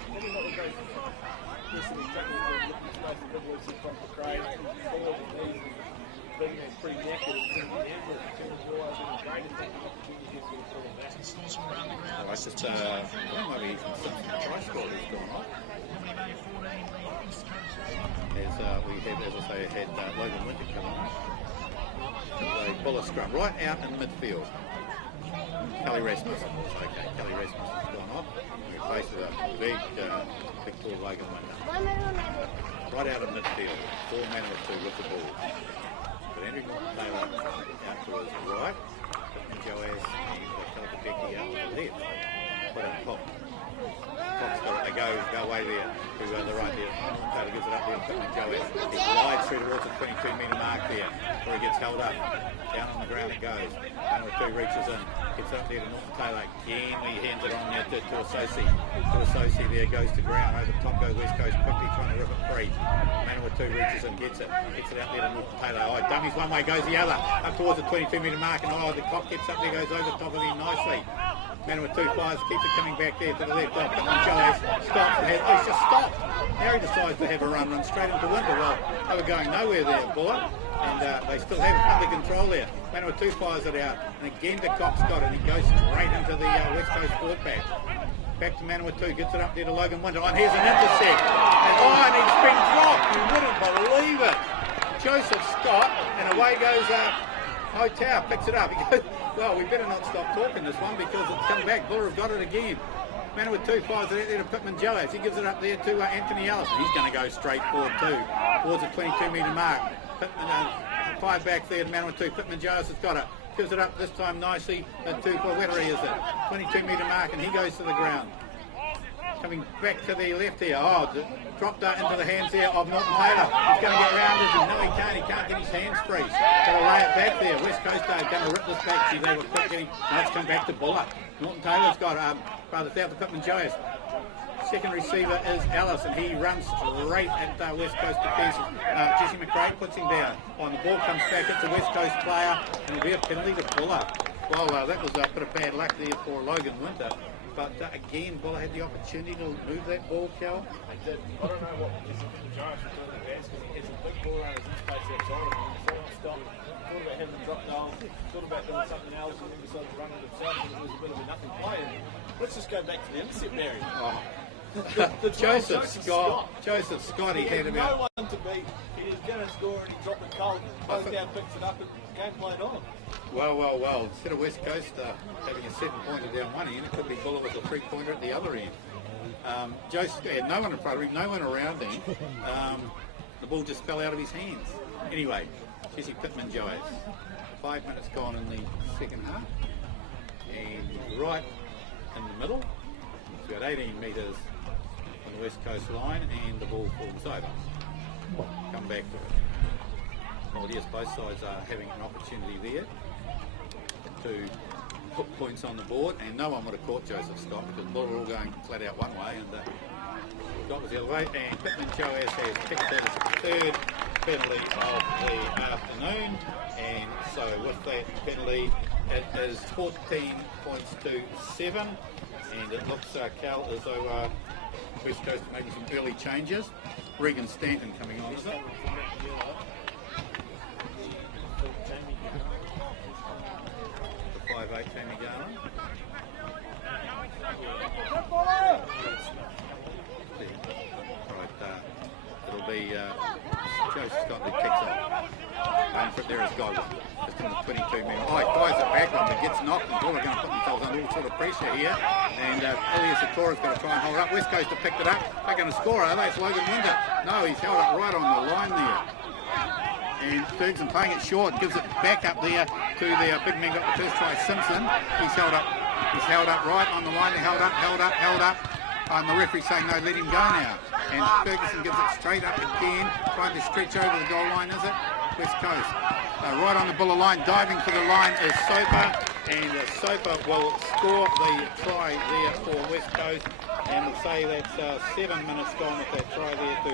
probably not the greatest. This is exactly what we're looking for. The middle is in front of the crane, forward and knees, being that's pretty naked. It's going to be ample. It's going to realise that the greatest thing is to get to the full match. I just, maybe some try score has gone on. As we had, as I say, had Logan Winter come on. A Buller scrum right out in midfield. Kelly Rasmussen. Okay, Kelly Rasmussen has gone off. We're faced with a big tall Logan Winter. Right out of midfield. 4 man with 2 with the ball. But Andrew Taylor out to his right. Pittman Joas and Kalikabeki out to the left. Put in Pop. Pop's got it. They go away there to the right there. Taylor gives it up there to Pittman Joas. He glides through towards the 22-metre mark there, where he gets held up. Down on the ground it goes. Number 2 reaches in. Gets up there to Norton Taylor. Again, he hands it on there to Associate. Associate there goes to ground. Over the top goes West Coast quickly trying to rip it free. Man with 2 reaches in, gets it. Gets it out there to Norton Taylor. Dummies one way, goes the other. Up towards the 22-metre mark, and the clock gets up there, goes over the top of him nicely. Man with 2 fires, keeps it coming back there to the left. Giles stops and he's just stopped. Now he decides to have a run straight into winter. Well, they were going nowhere there, Buller, and they still have it under control there. Man with 2 fires it out, and again the Cox got it, and he goes straight into the West Coast forward pack. Back to Man with 2, gets it up there to Logan Winter. And here's an intercept. And he's been dropped. You wouldn't believe it. Joseph Scott, and away goes Hotel, picks it up. He goes, well, we better not stop talking this one because it's come back. Buller have got it again. Man with 2 fires it out there to Pittman Joas. He gives it up there to Anthony Ellison. He's going to go straight forward too, towards the 22-metre mark. Pittman, 5 back there, Man with 2. Pittman Joas has got it. Gives it up this time nicely at 2 for Wettery, is it? 22-metre mark, and he goes to the ground. Coming back to the left here. Oh, dropped into the hands there of Norton Taylor. He's going to get round it. No, he can't. He can't get his hands free. Going to lay it back there. West Coast are going to rip this back. See, they were quick getting. Now it's come back to Buller. Norton Taylor's got rather south of Pittman Joas. Second receiver is Ellis, and he runs straight at West Coast defence. Jesse McRae puts him down. The ball comes back. It's a West Coast player, and it'll be a penalty to Buller. Well, that was a bit of bad luck there for Logan Winter. But again, Buller had the opportunity to move that ball, Cal. They did. I don't know what Jesse McRae was doing the best because he has a big ball around his space outside. Thought about having a drop down, thought about doing something else, and then decided to run it himself, and it was a bit of a nothing play. Let's just go back to the intercept, Barry. The Joseph Scott, he had about... No one to beat. He was going to score and he dropped it cold. Goes down, picks it up, and game played on. Well. Instead of West Coast having a 7-pointer down one end, it could be Buller with a 3-pointer at the other end. Joseph had no one in front of him, no one around him. The ball just fell out of his hands. Anyway, Jesse Pittman Joas. 5 minutes gone in the second half. And right in the middle, it's about 18 metres on the West Coast line, and the ball falls over. Come back to it. Well, yes, both sides are having an opportunity there to put points on the board, and no one would have caught Joseph Scott because Buller were all going flat out one way, and Scott was the other way. And Pittman Joas has picked that as the third penalty of the afternoon, and so with that penalty, it is 14 points to 7. And it looks, Cal, as though West Coast are making some early changes. Regan Stanton coming on, is it? The 5'8" Tammy Garner. Right, it'll be Joseph Scott who picks it. Going for it there as God. Just in the 22 metre. Oh, he fires it back on, but gets knocked, and Buller are going to put themselves under all sort of pressure here. And Elias Satora's got to try and hold it up. West Coast have picked it up. They're going to score, are they? It's Logan Winter. No, he's held it right on the line there. And Ferguson playing it short, gives it back up there to the big man got the first try, Simpson. He's held up right on the line. Held up. And the referee saying no, let him go now. And Ferguson gives it straight up again, trying to stretch over the goal line, is it? West Coast. Right on the Buller line, diving for the line is Soper, and Soper will score the try there for West Coast, and we'll say that's 7 minutes gone with that try there to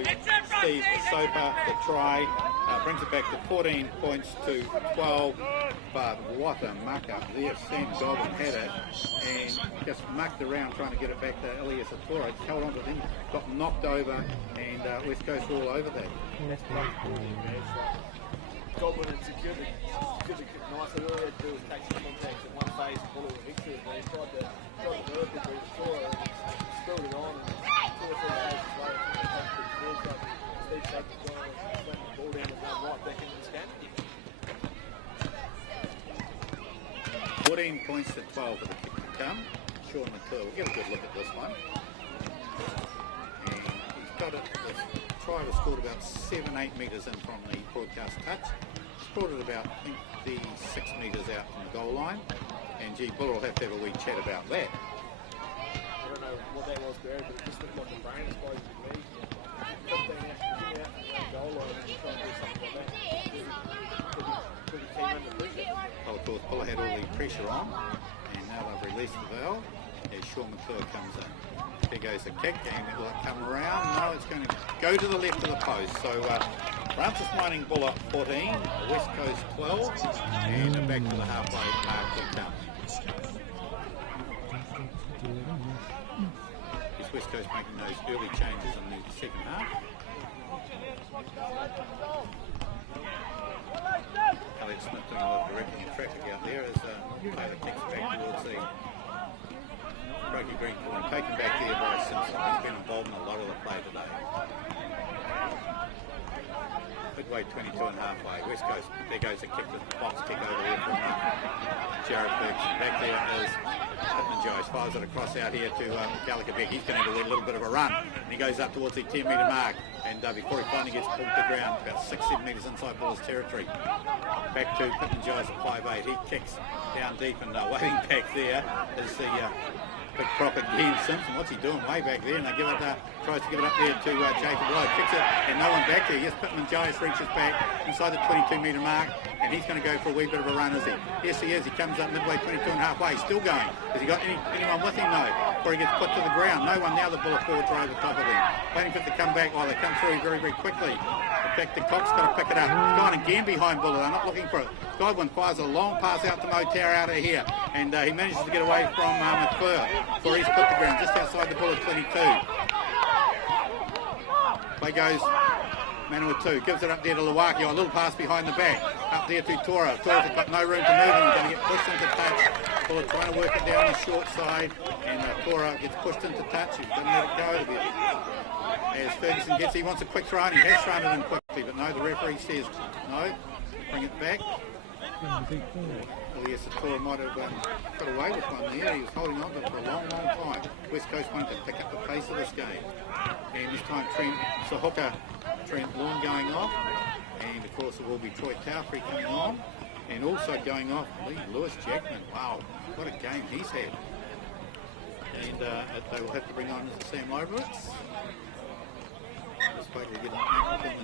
Steve Soper. The try brings it back to 14 points to 12, but what a muck up there. Sam Goblin had it and just mucked around trying to get it back to Elias Satora. It's held on to him, got knocked over, and West Coast all over that. Goblin and secured it nicely. All he had to do was take some contacts at one phase and pull it with victory. He tried to do it, but he scored it and spilled it on. And 2 or 3 days later, Steve Saker's gone and slammed the ball down and gone right back into the stand. 14 points to 12 for the kick to come. Sean McClure will get a good look at this one. And he's got it. The try was scored about 7-8 metres in from the broadcast touch. Scored it about, I think, the 6 metres out from the goal line. And gee, Buller will have to have a wee chat about that. I don't know what that was, Barry, but it just looked like the brain exploded to me. 15 out and goal line and trying to do something like that. Pretty keen under pressure. Well, of course, Buller had all the pressure on, and now they've released the valve as Sean McClure comes in. There goes the kick, and it will come around. No, it's going to go to the left of the post. So Francis Mining Buller 14, West Coast 12, and back to the halfway mark to come. West Coast making those early changes in the second half. Elliot Smith doing a lot of directing of traffic out there as Taylor kicks back towards the Brokey Green corner, taken back there by Simpson. He's been involved in a lot of the play today. Midway 22 and halfway. West Coast, there goes a kick to the box kick over there from Jared Ferguson. Back there is Pittman Joyce. Fires it across out here to Calicabeck. He's going to have a little bit of a run. And he goes up towards the 10 metre mark. And before he finally gets pulled to ground, about 6-7 metres inside Buller's territory. Back to Pittman Joyce at 5'8". He kicks down deep and waiting back there is the big proper Dean Simpson. What's he doing way back there? And they give it, tries to give it up there to Jacob Lloyd. Kicks it and no one back there. Yes, Pittman Joyce reaches back inside the 22 metre mark and he's going to go for a wee bit of a run, is he? Yes, he is. He comes up midway 22 and halfway. Still going. Has he got anyone with him? No. Before he gets put to the ground. No one. Now the Buller forwards are over the top of him. Waiting for it to come back while they come through very, very quickly. In fact, the Cock's got to pick it up. He's gone again behind Buller. They're not looking for it. Godwin fires a long pass out to Motara out of here. And he manages to get away from McClure before he's put the ground just outside the Buller 22. Play goes Manuel 2. Gives it up there to Luwaki. A little pass behind the back. Up there to Tora. Tora's got no room to move him. He's going to get pushed into touch. Buller trying to work it down the short side. And Tora gets pushed into touch. He's going to let it go. As Ferguson gets, he wants a quick throw and he has thrown it in quickly. But no, the referee says no. Bring it back. Well, yes, the Tora might have got away with one there. He was holding on to it for a long, long time. West Coast wanted to pick up the pace of this game. And this time Trent Lawn going off. And of course it will be Troy Taufree coming on. And also going off, Lewis Jackman. Wow, what a game he's had. And they will have to bring on Sam Leibowitz. Just hopefully get an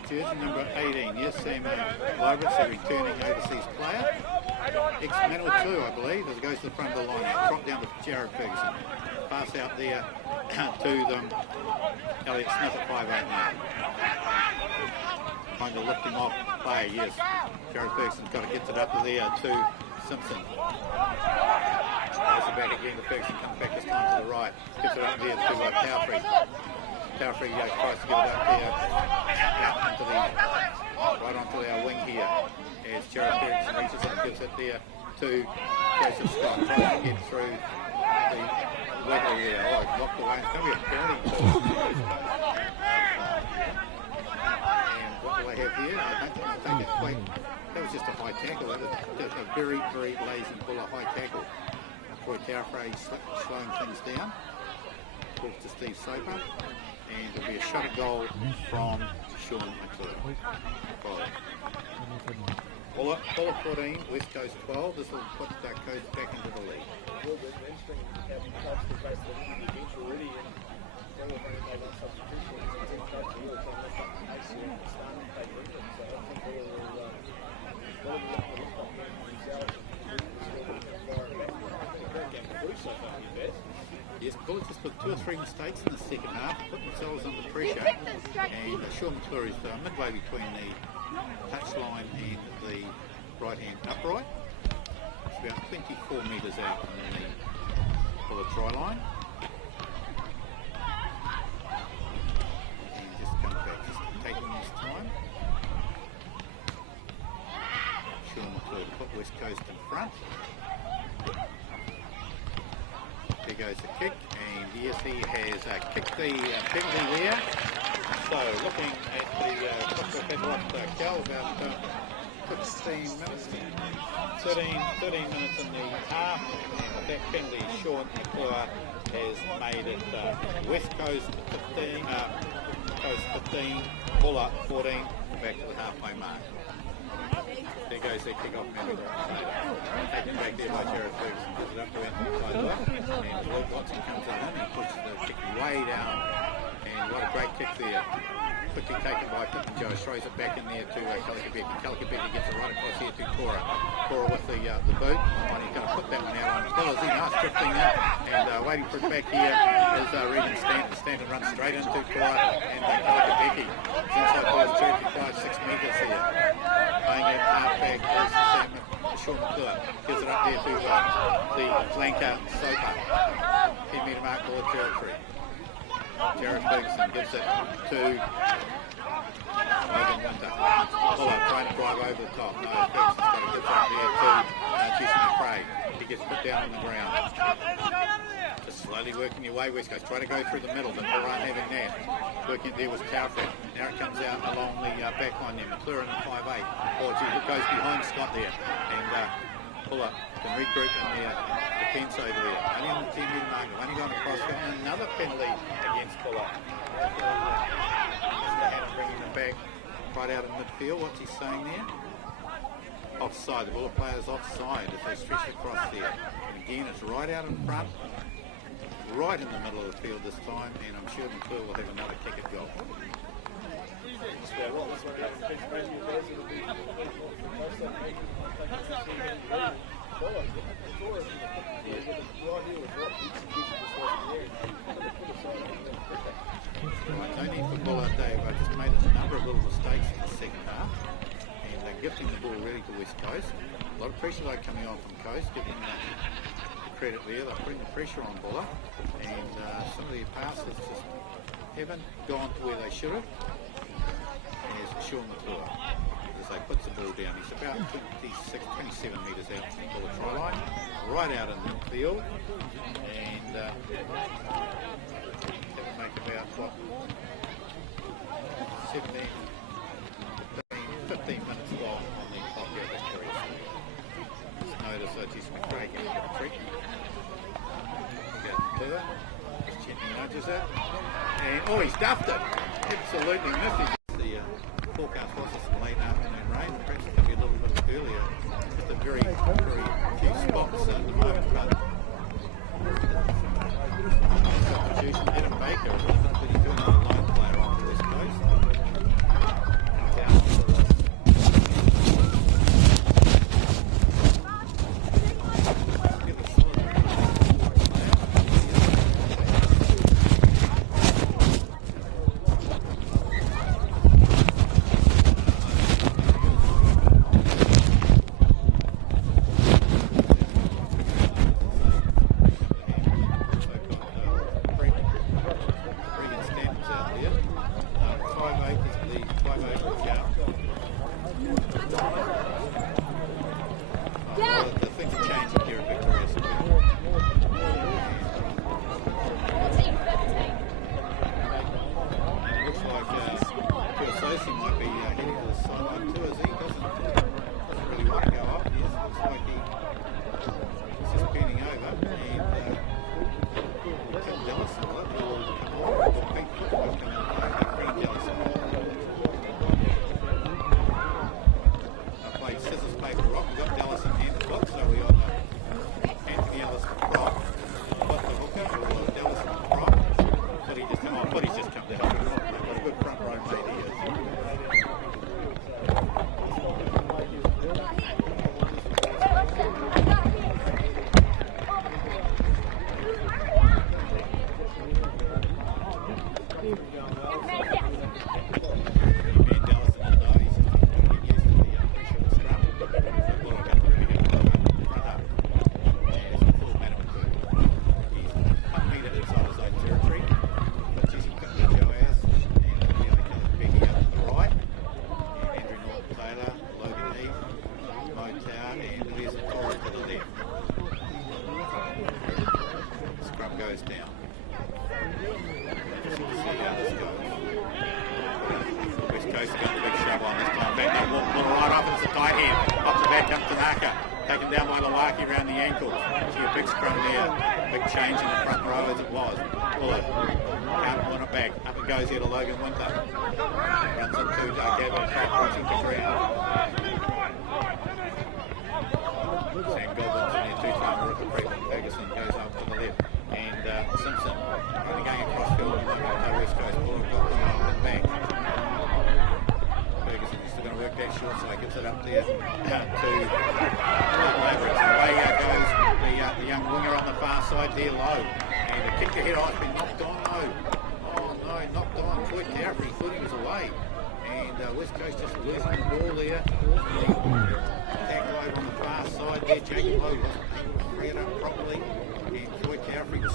the jersey, number 18. Yes, Sam Leibowitz, a returning overseas player. Ex-Manuel 2, I believe, as it goes to the front of the line. Drop down to Jared Ferguson. Pass out there to them. Elliot Smith at 5'8". Trying to lift him off play, yes. Jared Ferguson's got to get it up there to Simpson. Goes it back again to Ferguson, comes back this time to the right. Gets it up there to Taufree. Taufree tries to get it up there, out into right onto our wing here. As Jared Ferguson reaches up, gives it there to Joseph Scott. Tries to get through the weather there. Oh, it's locked away. It's going to be a penalty. And what do I have here? I don't think I'll take it quite. That was just a high tackle. That was a very, very lazy Buller high tackle. Troy Taufree slowing things down. Talks to Steve Soper. And it'll be a shot at goal from Sean McClure. Buller 14, West Coast 12. This will put the Coast back into the league. Well, the mainstream have touched the base of the bench already, and they were running over substitution. It's in touch to really try and lift up the pace here and start and take England. So I think Buller will be able to lift up himself and great game to do so far, you bet. Yes, Buller just put 2 or 3 mistakes in the second half, put themselves under pressure, and Sean McClure is midway between the touchline and the right-hand upright. It's about 24 metres out from the Buller try line. And he just comes back, just taking his time. Sean McClure to put West Coast in front. There goes the kick, and yes, he has kicked the penalty there. So looking at the Cal, about 15 minutes, 13 minutes in the half, and that penalty, Sean McClure has made it West Coast 15, Coast 15, Buller 14, back to the halfway mark. There goes their kick-off now. Taken back there by Jared Ferguson. Puts it up to Anthony Clyde. And Lloyd Watson comes in and puts the kick way down. And what a great kick there. Quickly taken by Pittman Joyce. Throws it back in there to Calicabeck. And Calicabeck gets it right across here to Tora. Tora with the boot. And he's going to put that one out on his ball. He's nice drifting in. And waiting for it back here is Regan Stanton runs straight into Tora and Calicabeck. Inside ball is Cherokee 5-6 metres here. Playing it halfback is Sean McClure. Gives it up there to the flanker Soper. 10 metre mark, Buller territory. Jared Ferguson gives it to Logan Winter. Fuller trying to drive over the top. No, Ferguson's got a good shot there to Jason McRae. He gets put down on the ground. Just slowly working your way, West Coast. Try to go through the middle, but they aren't having that. Working there was Taufik. Now it comes out along the back line there. McLaren in 5'8". Oh, gee, it goes behind Scott there. And Fuller can regroup in the defence over there. Only on the 10-metre marker. Only going across. And another penalty against Fuller. Mr. Haddon bringing him back right out in midfield. What's he saying there? Offside. The Buller player's offside as they stretch across there. And again, it's right out in front. Right in the middle of the field this time. And I'm sure McClure will have another kick at goal. Right, no need for Buller, Dave. I just made a number of little mistakes in the second half. And they're gifting the ball really to West Coast. A lot of pressure though coming on from Coast, giving the credit there. They're putting the pressure on Buller. And some of their passes just haven't gone to where they should have. There's Sean McClure as they puts the ball down. He's about 27 metres out from the Buller try line, right out in the field, and that will make about, what, 15 minutes long on the clock here, Victoria. Just notice that Jason McRae getting a trick. Go further. Just gently nudges it. And, oh, he's duffed it. Absolutely missed it. The forecast was some late afternoon rain. Perhaps it could be a little bit earlier. Just a very, very few spots at the moment. But substitution, Adam Baker, I don't know if he's doing another line player on the West Coast.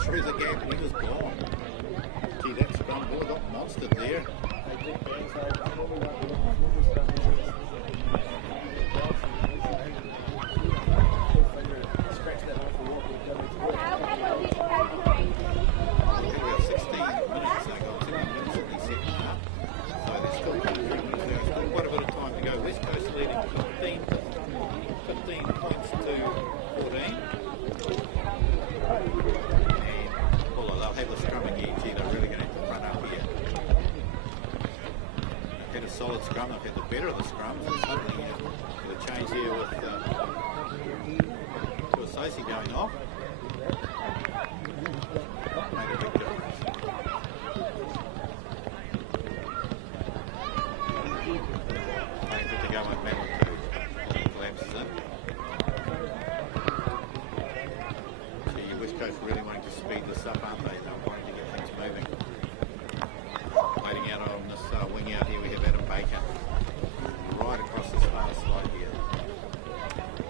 Through the gap, and he was gone. Gee, that's solid scrum. They've had the better of the scrums, and suddenly the change here with Sosi going off. Made a big difference. I think to go with medal too. Collapses in. So West Coast really wanting to speed this up, aren't they? They're wanting to get things moving. Waiting out on this wing out here, we have Adam Baker. Right across this far slide here.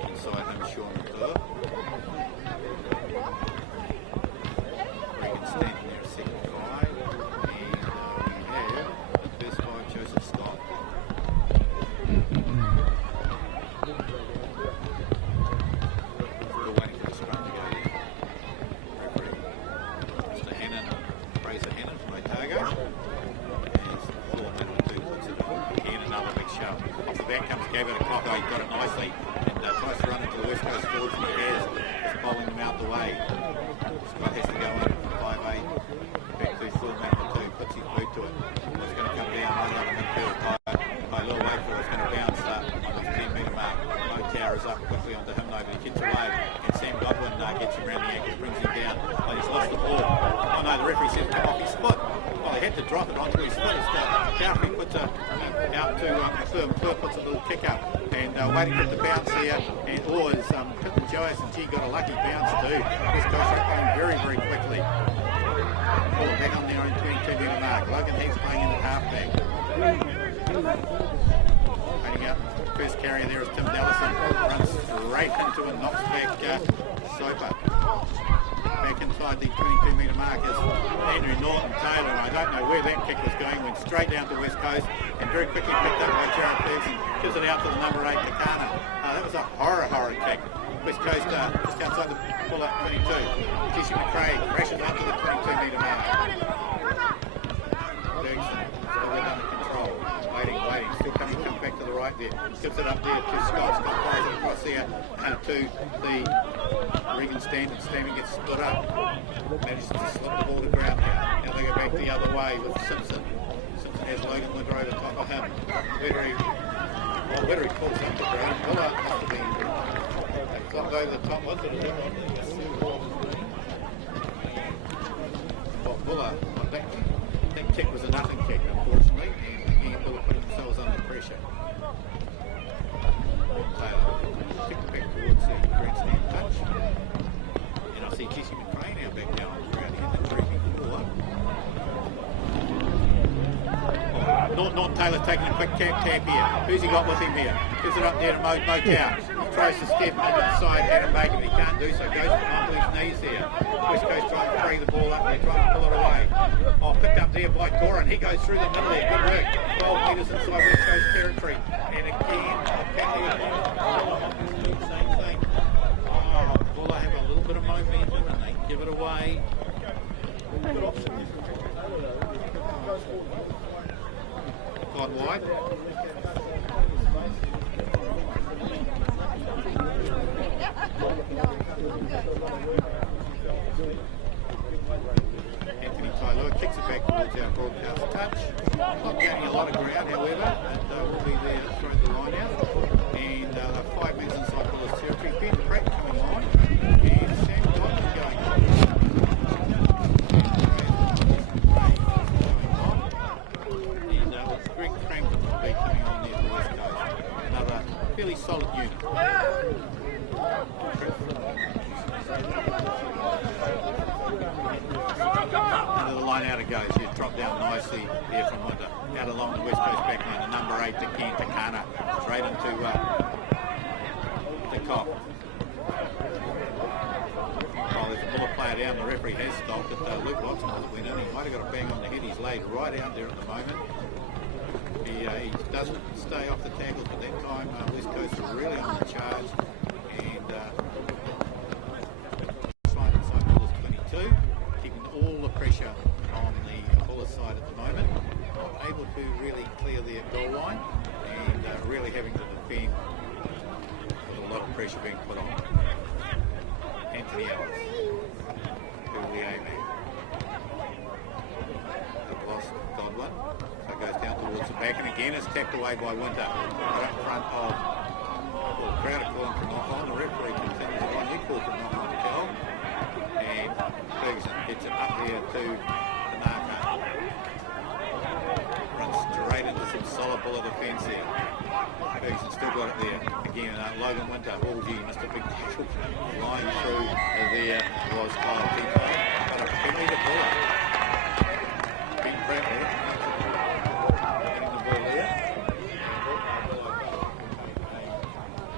Inside him, Sean McClure. Regan standing there, second five. And we have first five, Joseph Scott. Still waiting for the scrum to go there. Referee Mr. Hannon, Fraser Hannon from Otago. And another big shove. Off the back comes Gavin Clock. He got it nicely and tries to run into the West Coast forwards, and he has. He's bowling them out the way. Scott has to go in 5-8. Back to full man or two. Puts his boot to it. It's going to come down right on the midfield. High little way for it. It's going to bounce on his 10-metre mark. Low towers up quickly onto him though, but he gets away. And Sam Godwin gets him around the ankle, brings him down. But he's lost the ball. Oh no, the referee says come off his foot. Well, he had to drop it onto his foot. Cowfrey puts it out to McClure puts a little kick up and waiting for it to bounce here. And is Pitten Joyce, and G got a lucky bounce too. This goes playing very, very quickly. Pull it back on their own 22-metre mark. Logan Heath playing in the halfback. Waiting out. First carrier there is Tim Dallison. Runs straight into a knocks back Soper. Back inside the 22-metre mark is Andrew Norton Taylor. I don't know where that kick was going. Went straight down to West Coast and very quickly picked up by Jared Ferguson. Gives it out to the number 8, Takana. That was a horror kick. West Coast just outside the pull up 22. Jesse McRae crashes up to the 22-metre mark. Ferguson still with under control. Waiting. Still coming back to the right there. Gives it up there to Scott. Scott fires it across there to the Regan Standard. Standard gets split up. Manages to slip the ball to ground here. Now they go back the other way with Simpson. Simpson has Logan Linder over top of him. Wettery pulls up the ground. Buller after they clocked over the top. What's it? Buller, I think that kick was a nothing kick, unfortunately. And again, Buller put themselves under pressure. Taylor kicked back towards the grandstand touch. And I see Jesse McRae now back down on the ground here. That's briefing forward. Norton Taylor taking a quick tap here. Who's he got with him here? Gives it up there to Mo Cow. Tries to step into the side, Adam Baker, but he can't do so. Goes onto his knees here. West Coast trying to free the ball up there, trying to pull it away. Picked up there by Corin. He goes through the middle there. Good work. 12 metres inside West Coast territory. And again, same thing. Will they have a little bit of momentum and they give it away? Good option. Gone wide. Anthony Taylor kicks it back towards our broadcast touch. Not gaining a lot of ground, however, and will be there through the line out. And 5 minutes inside Buller's territory. Ben Pratt coming on, and Sam Godwin going on. And with Greg Crampton will be coming on there for West Coast. Another fairly solid unit. Into the line out it goes. He's dropped down nicely there from Winter. Out along the West Coast back line, the number 8 to Ken Takana. Straight into the cop. There's a Buller player down. The referee has stopped it. Luke Watson went in. He might have got a bang on the head. He's laid right out there at the moment. He doesn't stay off the tackles, but that time West Coast are really on the charge. And inside Buller's 22, keeping all the pressure on the Buller side at the moment. Not able to really clear their goal line and really having to defend with a lot of pressure being put on. Anthony Ellis, who will be aiming. They've lost Godwin, so it goes down towards puts it back, and again it's tapped away by Winter. Right up front of Crowder calling for knock on. The referee continues on. You call for knock on, Cal. And Ferguson gets it up there to Tanaka. Runs straight into some solid bullet defence here. Ferguson still got it there. Again, Logan Winter. Oh gee, missed a big tackle. Line through there was Kyle Tito. But a penalty to Buller. Big crap there. Getting the ball there.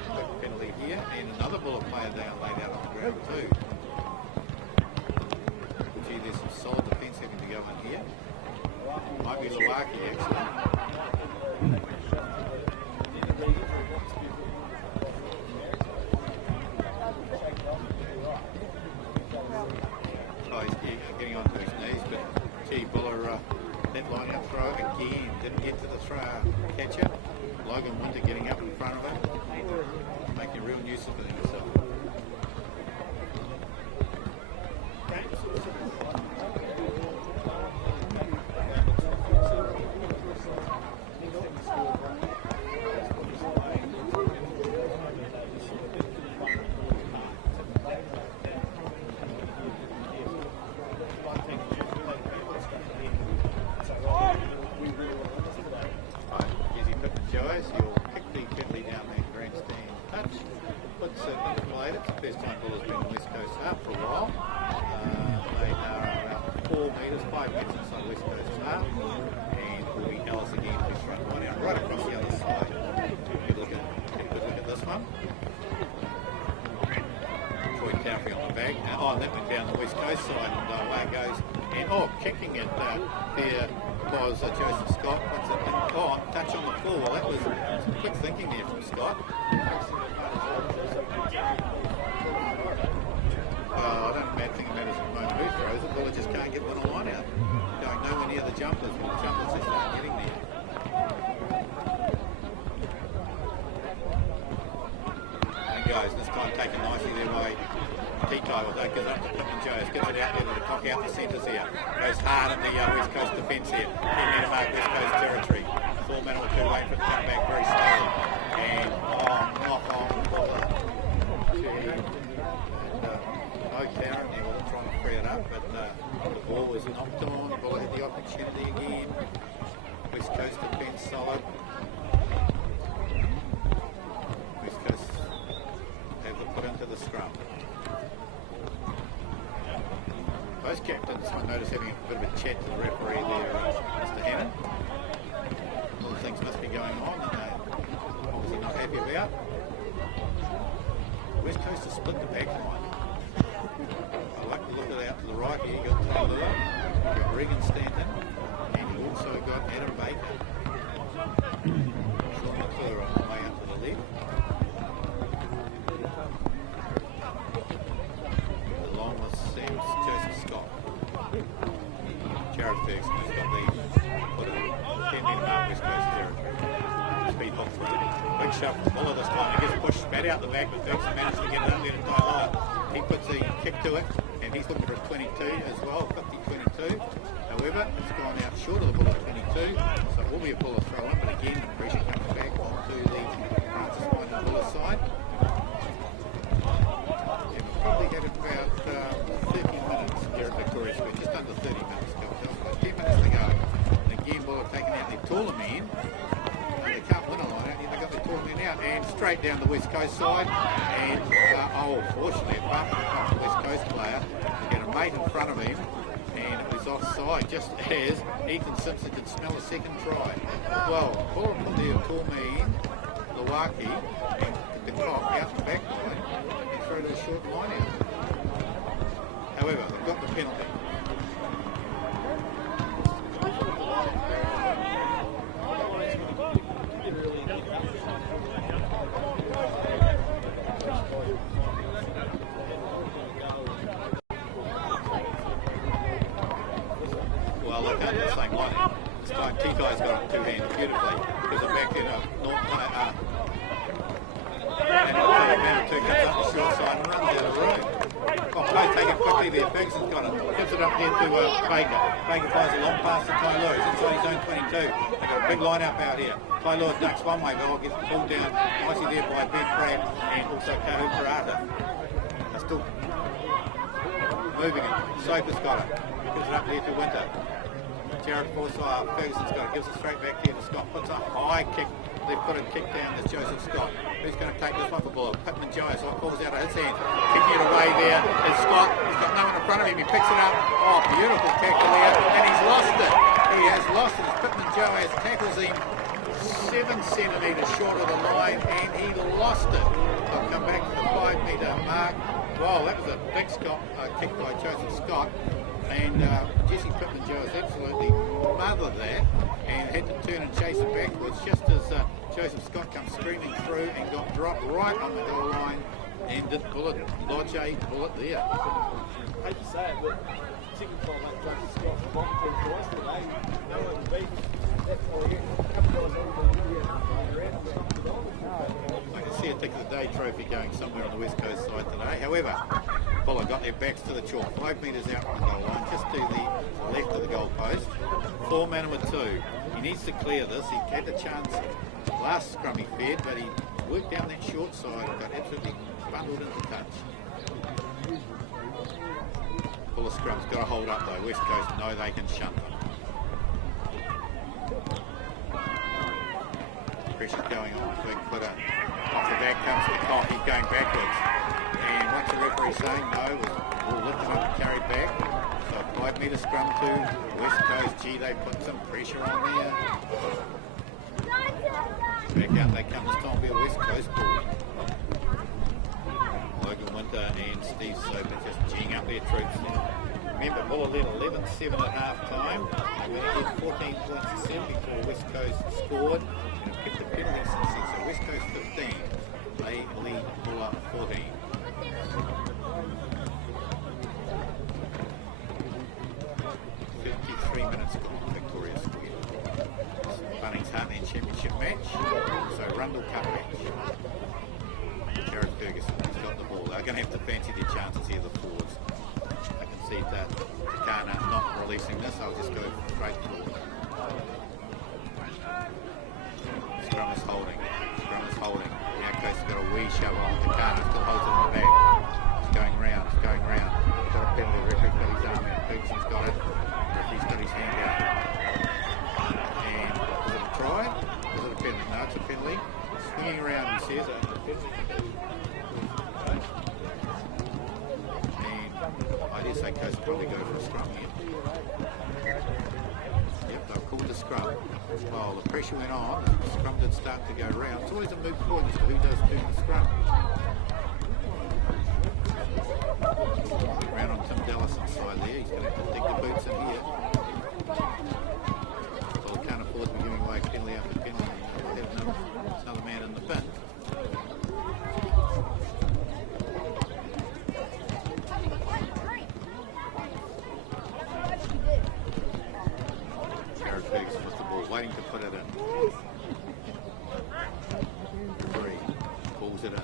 Quick penalty here. And another Buller player down, laid out on the ground too. Gee, there's some solid defence having to go in here. Might be Luwaki actually. Getting onto his knees, but gee, Buller, that line-out throw again, didn't get to the throw catcher. Logan Winter getting up in front of him, making a real nuisance of himself. Kicking it there was Joseph Scott. What's it? Oh, touch on the floor. Well, that was some quick thinking there from Scott. I don't think it matters at the moment who throws it. Well, it just can't get one on line out. Going nowhere near the jumpers. The jumpers just aren't getting there. And guys, this time taken nicely their way. Tito will take it up to Pippin Jones, gets it out there to the cock out the centres here. Goes hard at the West Coast defence here. 10 metre mark West Coast territory. 4 men or 2 waiting for it to come back very slowly. And knock on. No Karen there wasn't trying to free it up, but the ball was knocked on. The ball had the opportunity again. West Coast defence solid. West Coast have to put into the scrum. Both captains, I noticed, having a bit of a chat to the referee there, Mr. Hannon. All things must be going on that they're obviously not happy about. West Coast has split the back line. I like to look at it out to the right here. You've got Taylor, you've got Regan Stanton, and you've also got Adam Baker. Sean McClure on the way up to the left. Along with Joseph Scott. Jared Ferguson has got the 10 metre mark West Coast territory. Speed hop through. Big shove from Muller this time. He gets pushed back out the back, but Ferguson managed to get it up there to Tyler. He puts a kick to it, and he's looking for a 22 as well, 50-22. However, it's gone out short of the ball at 22, so it will be a Buller throw in, but again, the pressure comes back onto the Francis Wyndham Buller side. Probably had about 30 minutes here at Victoria Square, just under 30 minutes. 10 minutes to go. And again, Buller taking out their taller men. They can't win a line out, they got their taller men out, and straight down the West Coast side. And, fortunately, apart from the West Coast player, he had a mate in front of him, and it was offside, just as Ethan Simpson could smell a second try. Well, Buller put their tall man, Luwaki, and the cock out the back line, and throw the short line out. However, they've got the penalty. Well, look at the same line. This time T-Guy's got it two-handed beautifully because they're back in a and two comes up the short side and runs out of room. Oh, They take it quickly there. Ferguson's got it. Gives it up there to Baker. Baker fires a long pass to Ty Lewis inside his own 22. They've got a big line-up out here. Ty Lewis ducks one way, but gets pulled down nicely there by Ben Pratt and also Kahu Parata. They're still moving it. Soper's got it. Gives it up there to Winter. Jared Forsyth, Ferguson's got it. Gives it straight back there to Scott. Puts a high kick. They've put a kick down to Joseph Scott. Who's going to take this one for ball? Pittman Jones falls out of his hand. Kicking it away there is Scott. He's got no one in front of him. He picks it up. Oh, beautiful tackle there. And he's lost it. He has lost it. Pittman Jones tackles him 7 centimetres short of the line and he lost it. They'll come back to the 5 metre mark. Wow, that was a big kick by Joseph Scott. And Jesse Pittman Jones absolutely mothered that and had to turn and chase it backwards just as Joseph Scott comes screaming through and got dropped right on the goal line and did lodge a bullet there. I hate to say it, but second time like Joseph Scott bombed through twice today. No one beat. That's all here. I can see a Tick of the Day trophy going somewhere on the West Coast side today. However, Buller got their backs to the chalk, 5 metres out from the goal line, just to the left of the goal post. 4 man with 2. He needs to clear this. He had the chance last scrum he fed, but he worked down that short side and got absolutely bundled into touch. Buller scrum's got to hold up though. West Coast know they can shunt them. Pressure's going on. Big footer. Off the back comes the top. He's going backwards. And what's the referee saying? No, we'll lift him up and carry back. So a 5 metre scrum to West Coast. Gee, they put some pressure on there. Back out they come. This time will be a West Coast ball. Logan Winter and Steve Soper just geeing up their troops. Remember, Buller led 11-7 at half time. They went ahead 14 points to 7 before West Coast scored. And kept the penalty since then. So West Coast 15. They lead Buller 14. 53 minutes gone, Victoria Square. Bunnings Heartland Championship match. So Rundle Cup match. Jared Ferguson has got the ball. They're going to have to fancy their chances here, the forwards. I can see that Takana not releasing this. I'll just go straight forward. Scrum is holding. Scrum is holding. Now Coast's got a wee shove on. Takana still holds it in the back. It's going round. It's going round. Got a penalty. Referee's got his arm out. Ferguson's got it. Referee's got his hand out. And was it a try? Was it a penalty? No, it's a penalty. Swinging around, he says. It's a penalty. And I dare say Coast probably go for a scrum here. Yep, they've called the scrum. Well, the pressure went on. The scrum did start to go round. It's always a moot point as to who does do the scrum. Round on Tim Dallason's side there. He's going to have to dig the boots in here. Well, can't afford to be giving away penalty after penalty. There's another man in the pin. Jared Ferguson with the ball, waiting to put it in. 3. Pulls it in.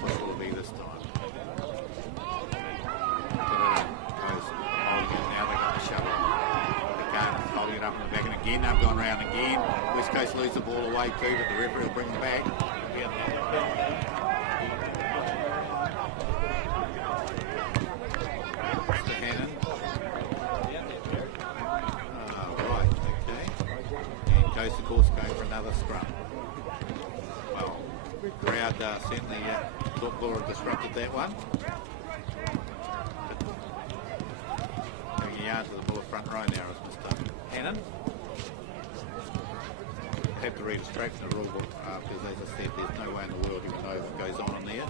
What will it be this time? Put it in. Goes holding it. Now they got the shovel. Takana's holding it up in the back, and again they've gone round again. West Coast lose the ball away too, but the referee will bring them back. Mr. Hannon. Right, okay. And Coast, of course, going for another scrum. Well, crowd certainly thought Buller had disrupted that one. But giving a yard to the Buller front row now is Mr. Hannon. Have to read it straight from the rule book because, as I said, there's no way in the world he would know what goes on in there.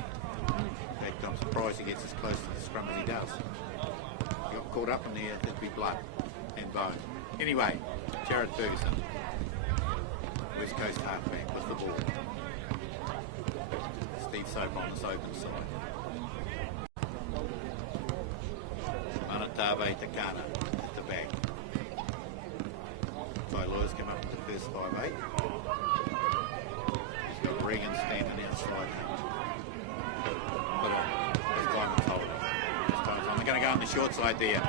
In fact, I'm surprised he gets as close to the scrum as he does. If he got caught up in there, there'd be blood and bone. Anyway, Jared Ferguson, West Coast halfback with the ball. Steve Soper on this open side. Manatave Takana at the back. Ty Lewis come up with the first 5'8". He's got Regan standing outside. it on. This time it's holding. This time it's on. They're going to go on the short side there.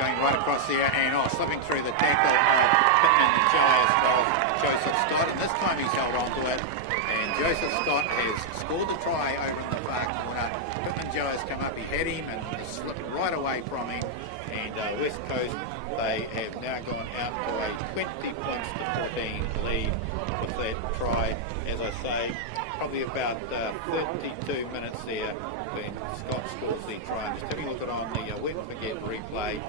Going right across there and slipping through the tackle of Pittman and Jai as well as Joseph Scott. And this time he's held on to it. And Joseph Scott has scored the try over in the far corner. Pittman Jai has come up. He had him and is slipping right away from him. And West Coast, they have now gone out to a 20 points to 14 lead with that try. As I say, probably about 32 minutes there when Scott scores the try. Just having a look at on the wet and forget replay.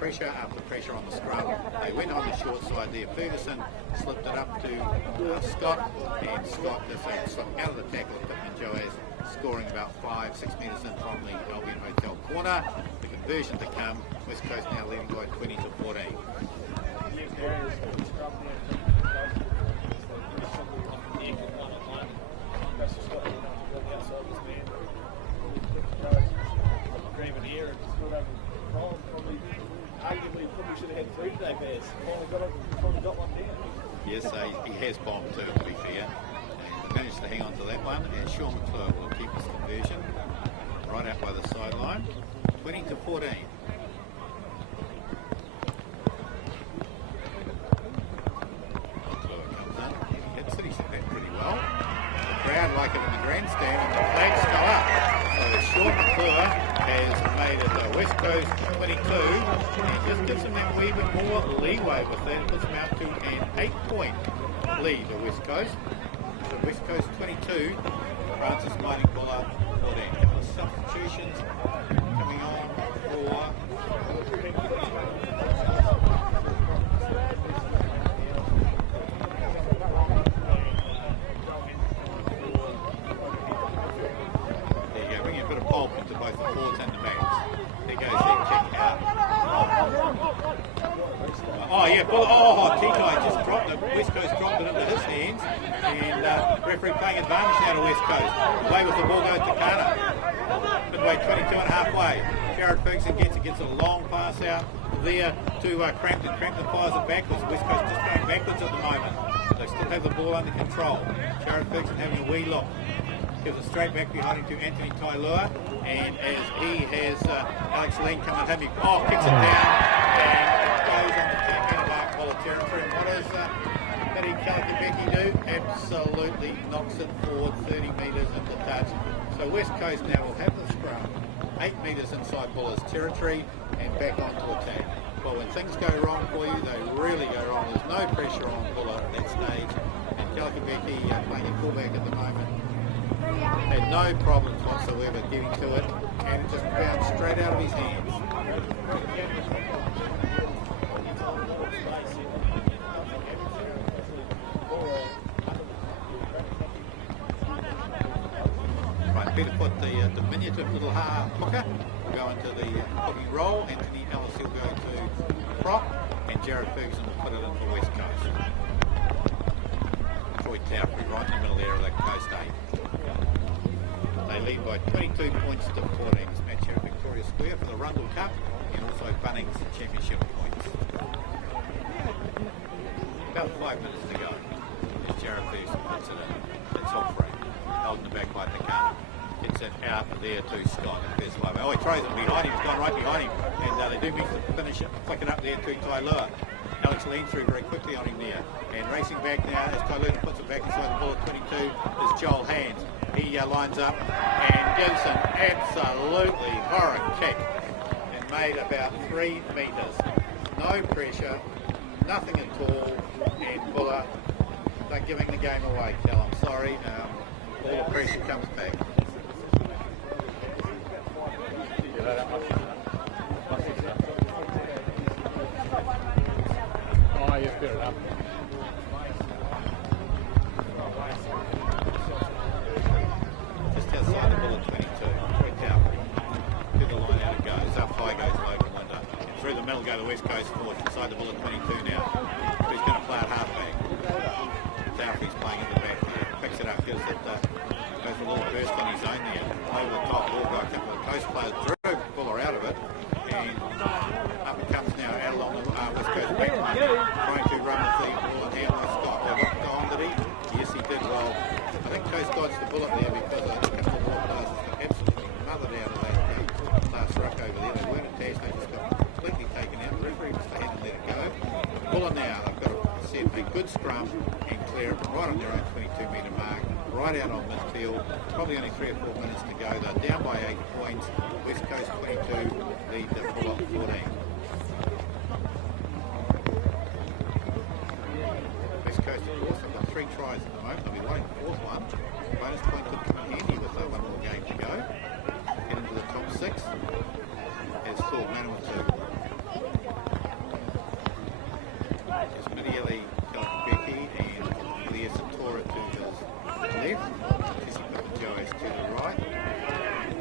Pressure after pressure on the scrum. They went on the short side there. Ferguson slipped it up to Scott, and Scott just slipped out of the tackle of Pittman Joas, scoring about 5-6 metres in from the Albion Hotel corner. The conversion to come. West Coast now leading by 20 to 14. Arguably, probably should have had 3 today, Bears. Finally got one down. Yes, he has bombed too, to be fair. And managed to hang on to that one, and Sean McClure will keep his conversion right out by the sideline. 20 to 14. McClure comes in. That City set that pretty well. The crowd like it in the grandstand, and the flags go up. So Sean McClure has made it West Coast 22, and just gives them that wee bit more leeway with that. It puts them out to an 8-point lead to West Coast. So West Coast 22, Francis Mining Buller 14. A couple of substitutions coming on for there you go, bringing a bit of pulp into both the forwards and the backs. There goes that kick out. Oh yeah, T-Guy just dropped it. West Coast dropped it into his hands, and referee playing advantage now to West Coast. Away with the ball goes to Carter. Midway 22 and halfway. Jared Ferguson gets a long pass out there to Crampton. Crampton fires it backwards. West Coast just going backwards at the moment. They still have the ball under control. Jared Ferguson having a wee look. Gives it straight back behind him to Anthony Tailua, and as he has Alex Leen coming at him, he kicks it down and goes on the 10-metre mark while it's territory. And what does Matty Kalakabeki do? Absolutely knocks it forward 30 metres into touch. So West Coast now will have the scrum 8 metres inside Buller's territory and back onto attack. Well, when things go wrong for you, they really go wrong. There's no pressure on Buller at that stage, and Kalakabeki playing a fullback at the moment had no problems whatsoever getting to it, and it just bounced straight out of his hands. Right, Peter put the diminutive little hooker will go into the hooking roll. Anthony Ellis will go to prop, and Jared Ferguson will put it in for West Coast. Troy Tauffry right in the middle there of that Coast 8. They lead by 22 points to 14. This match here at Victoria Square for the Rundle Cup and also Bunnings Championship points. About 5 minutes to go. As Jared Ferguson puts it in. It's all free. Holding the back by the gun. Gets it out there to Scott. Oh, he throws it behind him. It's gone right behind him. And they do make the finish it, flick it up there to Tailua. Alex Leen through very quickly on him there. And racing back now as Tailua puts it back inside the ball at 22 is Joel Hands. He lines up and gives an absolutely horrid kick and made about 3 metres. No pressure, nothing at all, and Buller, they're giving the game away, Cal. I'm sorry, all the pressure comes back. Oh, yeah, fair enough. Just outside the ball at 22, right down. Get the line out it goes. Up high goes Logan Linda. And through the middle go the West Coast forward. Inside the ball at 22 now. Who's going to play at halfback? Tauffry's playing in the back there. Picks it up, gives it, goes a little burst on his own there. Over the top ball guy. A couple of Coast players drew Buller out of it. And up it comes now out along the West Coast back line. Trying to run with the ball in hand by Scott. Well, got on, did he? Yes, he did well. I think Coast dodged the bullet there because I think a couple of ball passes were absolutely right on their own 22-metre mark, right out on midfield. Probably only 3 or 4 minutes to go. They're down by 8 points. West Coast 22, lead the Bullock 14. West Coast, of course, have got 3 tries at the moment. They'll be wanting the 4th one. Bonus point could come in handy with 1 more game to go. Get into the top 6. As Thor Manuel 2. There's Midieli, Becky, and Leah Satora to his left. Jesse Joyce to the right. And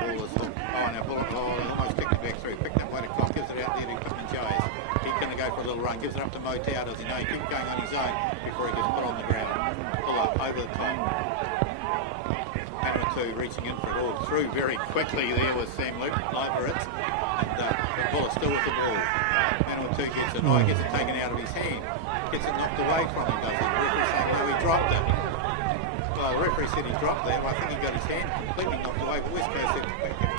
ball is hooked. Oh, now Bullock, they almost kicked it back through. Picked up by the clock, gives it out there to Pittman Joyce. He's going to go for a little run, gives it up to Motow, does he know? He keeps going on his own before he gets put on the ground. Bullock over the top. Panama 2 reaching in for it all through very quickly there with Sam Liveritz. And Bullock still with the ball. Panama 2 gets it. Oh, he gets it taken out of his hand. Gets it knocked away from him, does he? The referee saying, no, he dropped it. Well, the referee said he dropped that. Well, I think he got his hand completely knocked away, but West Coast said he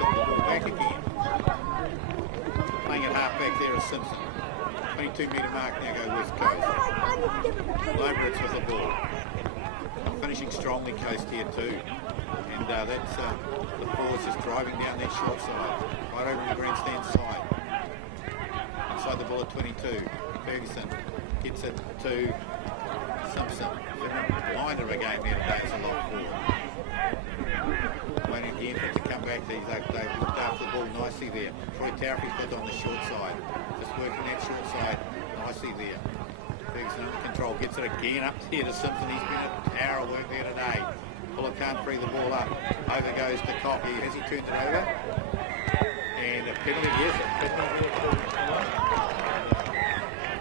got the ball back again. Playing it half back there is Simpson. 22-metre mark now go West Coast. Liveritz with the ball. Finishing strongly Coast here too. And that's the forwards just driving down their short side. Right over the grandstand side. Inside the ball at 22. Ferguson gets it to Simpson. Blind of a game here today. It's a lot forward. Waiting again for it to come back. They've looked after the ball nicely there. Troy Taufi's got on the short side. Just working that short side nicely there. Ferguson under control. Gets it again up here to Simpson. He's been a tower of work there today. Bullock can't free the ball up. Over goes to Cocky. Has he turned it over? And a penalty, yes.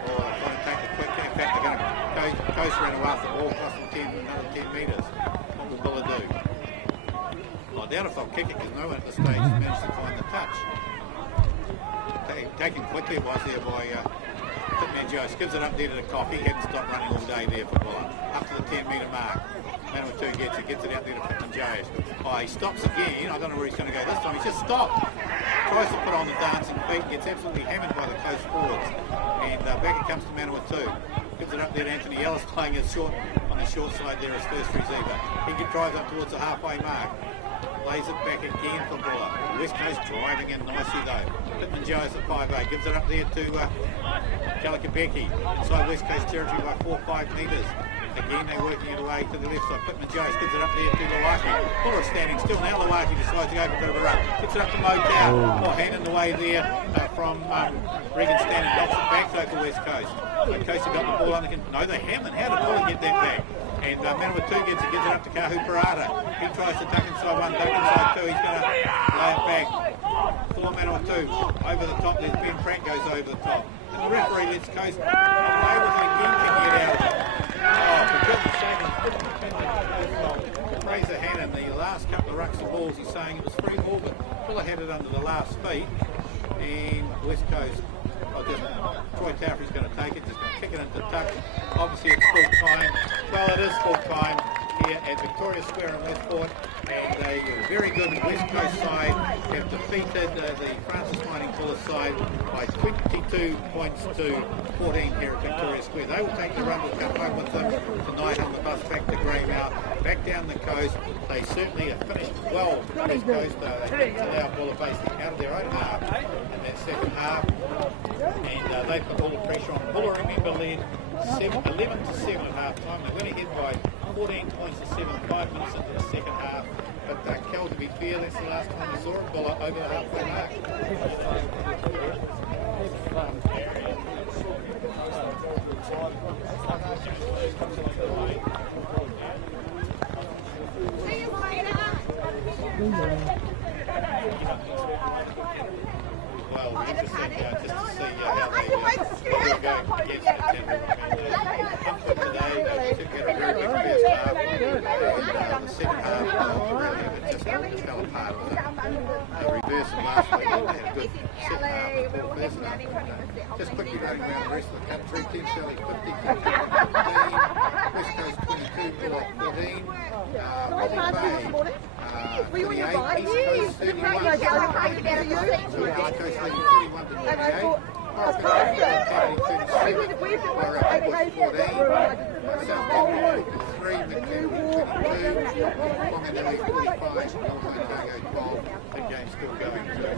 Oh, they're trying to take the quick. In fact, they're going to coast around away off the ball, cross another 10 metres. What will Bullock do? Well, I doubt if they'll kick it because no one at this stage has managed to find the touch. Taken quickly it was there by Pittman Joyce. Gives it up there to the Cocky. He hadn't stopped running all day there for Bullock. Up to the 10-metre mark. Manuel 2 gets it out there to Pittman Joyce. Oh, he stops again. I don't know where he's going to go this time. He's just stopped. Tries to put on the dancing feet. Gets absolutely hammered by the coast forwards. And back it comes to Manuel 2. Gives it up there to Anthony Ellis, playing his short on the short side there as first receiver. He drives up towards the halfway mark. Lays it back again for Bullock. West Coast driving in nicely though. Pittman Joyce at 5'8". Gives it up there to Kalikabeki. Inside West Coast territory by 4 or 5 metres. Again they're working it away to the left side. Pittman Joyce gives it up there to Lawaki. Bullock standing still. Now Lawaki decides to go for a bit of a run. Gets it up to Motow. Oh, hand in the way there from Regan standing. Knocks it back though for West Coast. West Coast have got the ball under control. No, they haven't. How did Bullock get that back? And Manuel 2 gives it up to Kahu Parada. He tries to duck inside 1, duck inside 2. He's going to lay it back. For Manuel 2 over the top. There's Ben Frank goes over the top. And the referee lets Coast away with it again. Can get out of it. Oh, for goodness sake. Fraser Hannon, the last couple of rucks of balls, he's saying it was free ball, but Fuller had it under the last feet. And West Coast, Troy Taufi's going to take it, just going to kick it into touch. Obviously it's full time. Well, it is full time here at Victoria Square in Westport, and a very good West Coast side have defeated the Francis Mining Fuller side by 22 points to 14 here at Victoria Square. They will take the Rumble Cup home with them tonight on the bus back to Greymouth, back down the coast. They certainly have finished well West Coast. They allowed Buller basically out of their own half in that second half, and they've got all the pressure on. Buller, remember, led 11 to 7 at half time. They went ahead by 14 points to 7, 5 minutes into the second half. But Kel, to be fair, that's the last time we saw it. Buller over the halfway mark. Well, we just to see how they go against September. Today, they took a very big first half. The second half, it just fell apart. A reverse from last week. They had a good second half before first half. Just quickly running around the rest of the cup. 3 teams selling 50, 15, West Coast 22, Bullock 14, Robbie Bay 28, East Coast 31, West Coast 31 to 28. 3 with 22, Whanganui 45, Otago 12. The game's still going too.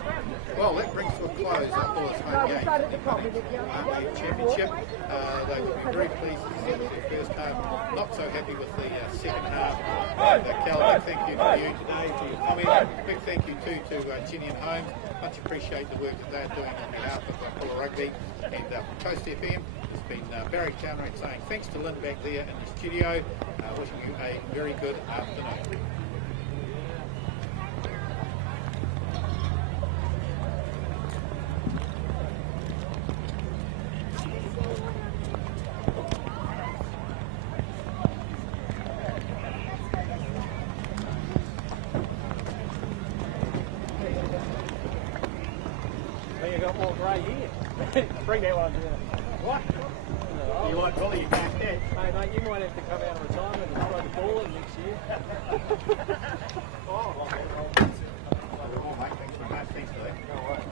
Well, that brings to a close our Bullets home game at the Heartland Championship. They will be very pleased to see their first half. Not so happy with the second half. Cal, big thank you to you today. I mean, big thank you too to Ginny and Holmes. Much appreciate the work that they're doing on behalf of Buller Rugby and Coast FM. It's been Barry Towner saying thanks to Lynn back there in the studio. Wishing you a very good afternoon. You got more grey here. Bring that one down. What? You won't bother, you can't catch. Mate, you might have to come out of retirement and throw the ball in next year. Oh, mate, thanks for that.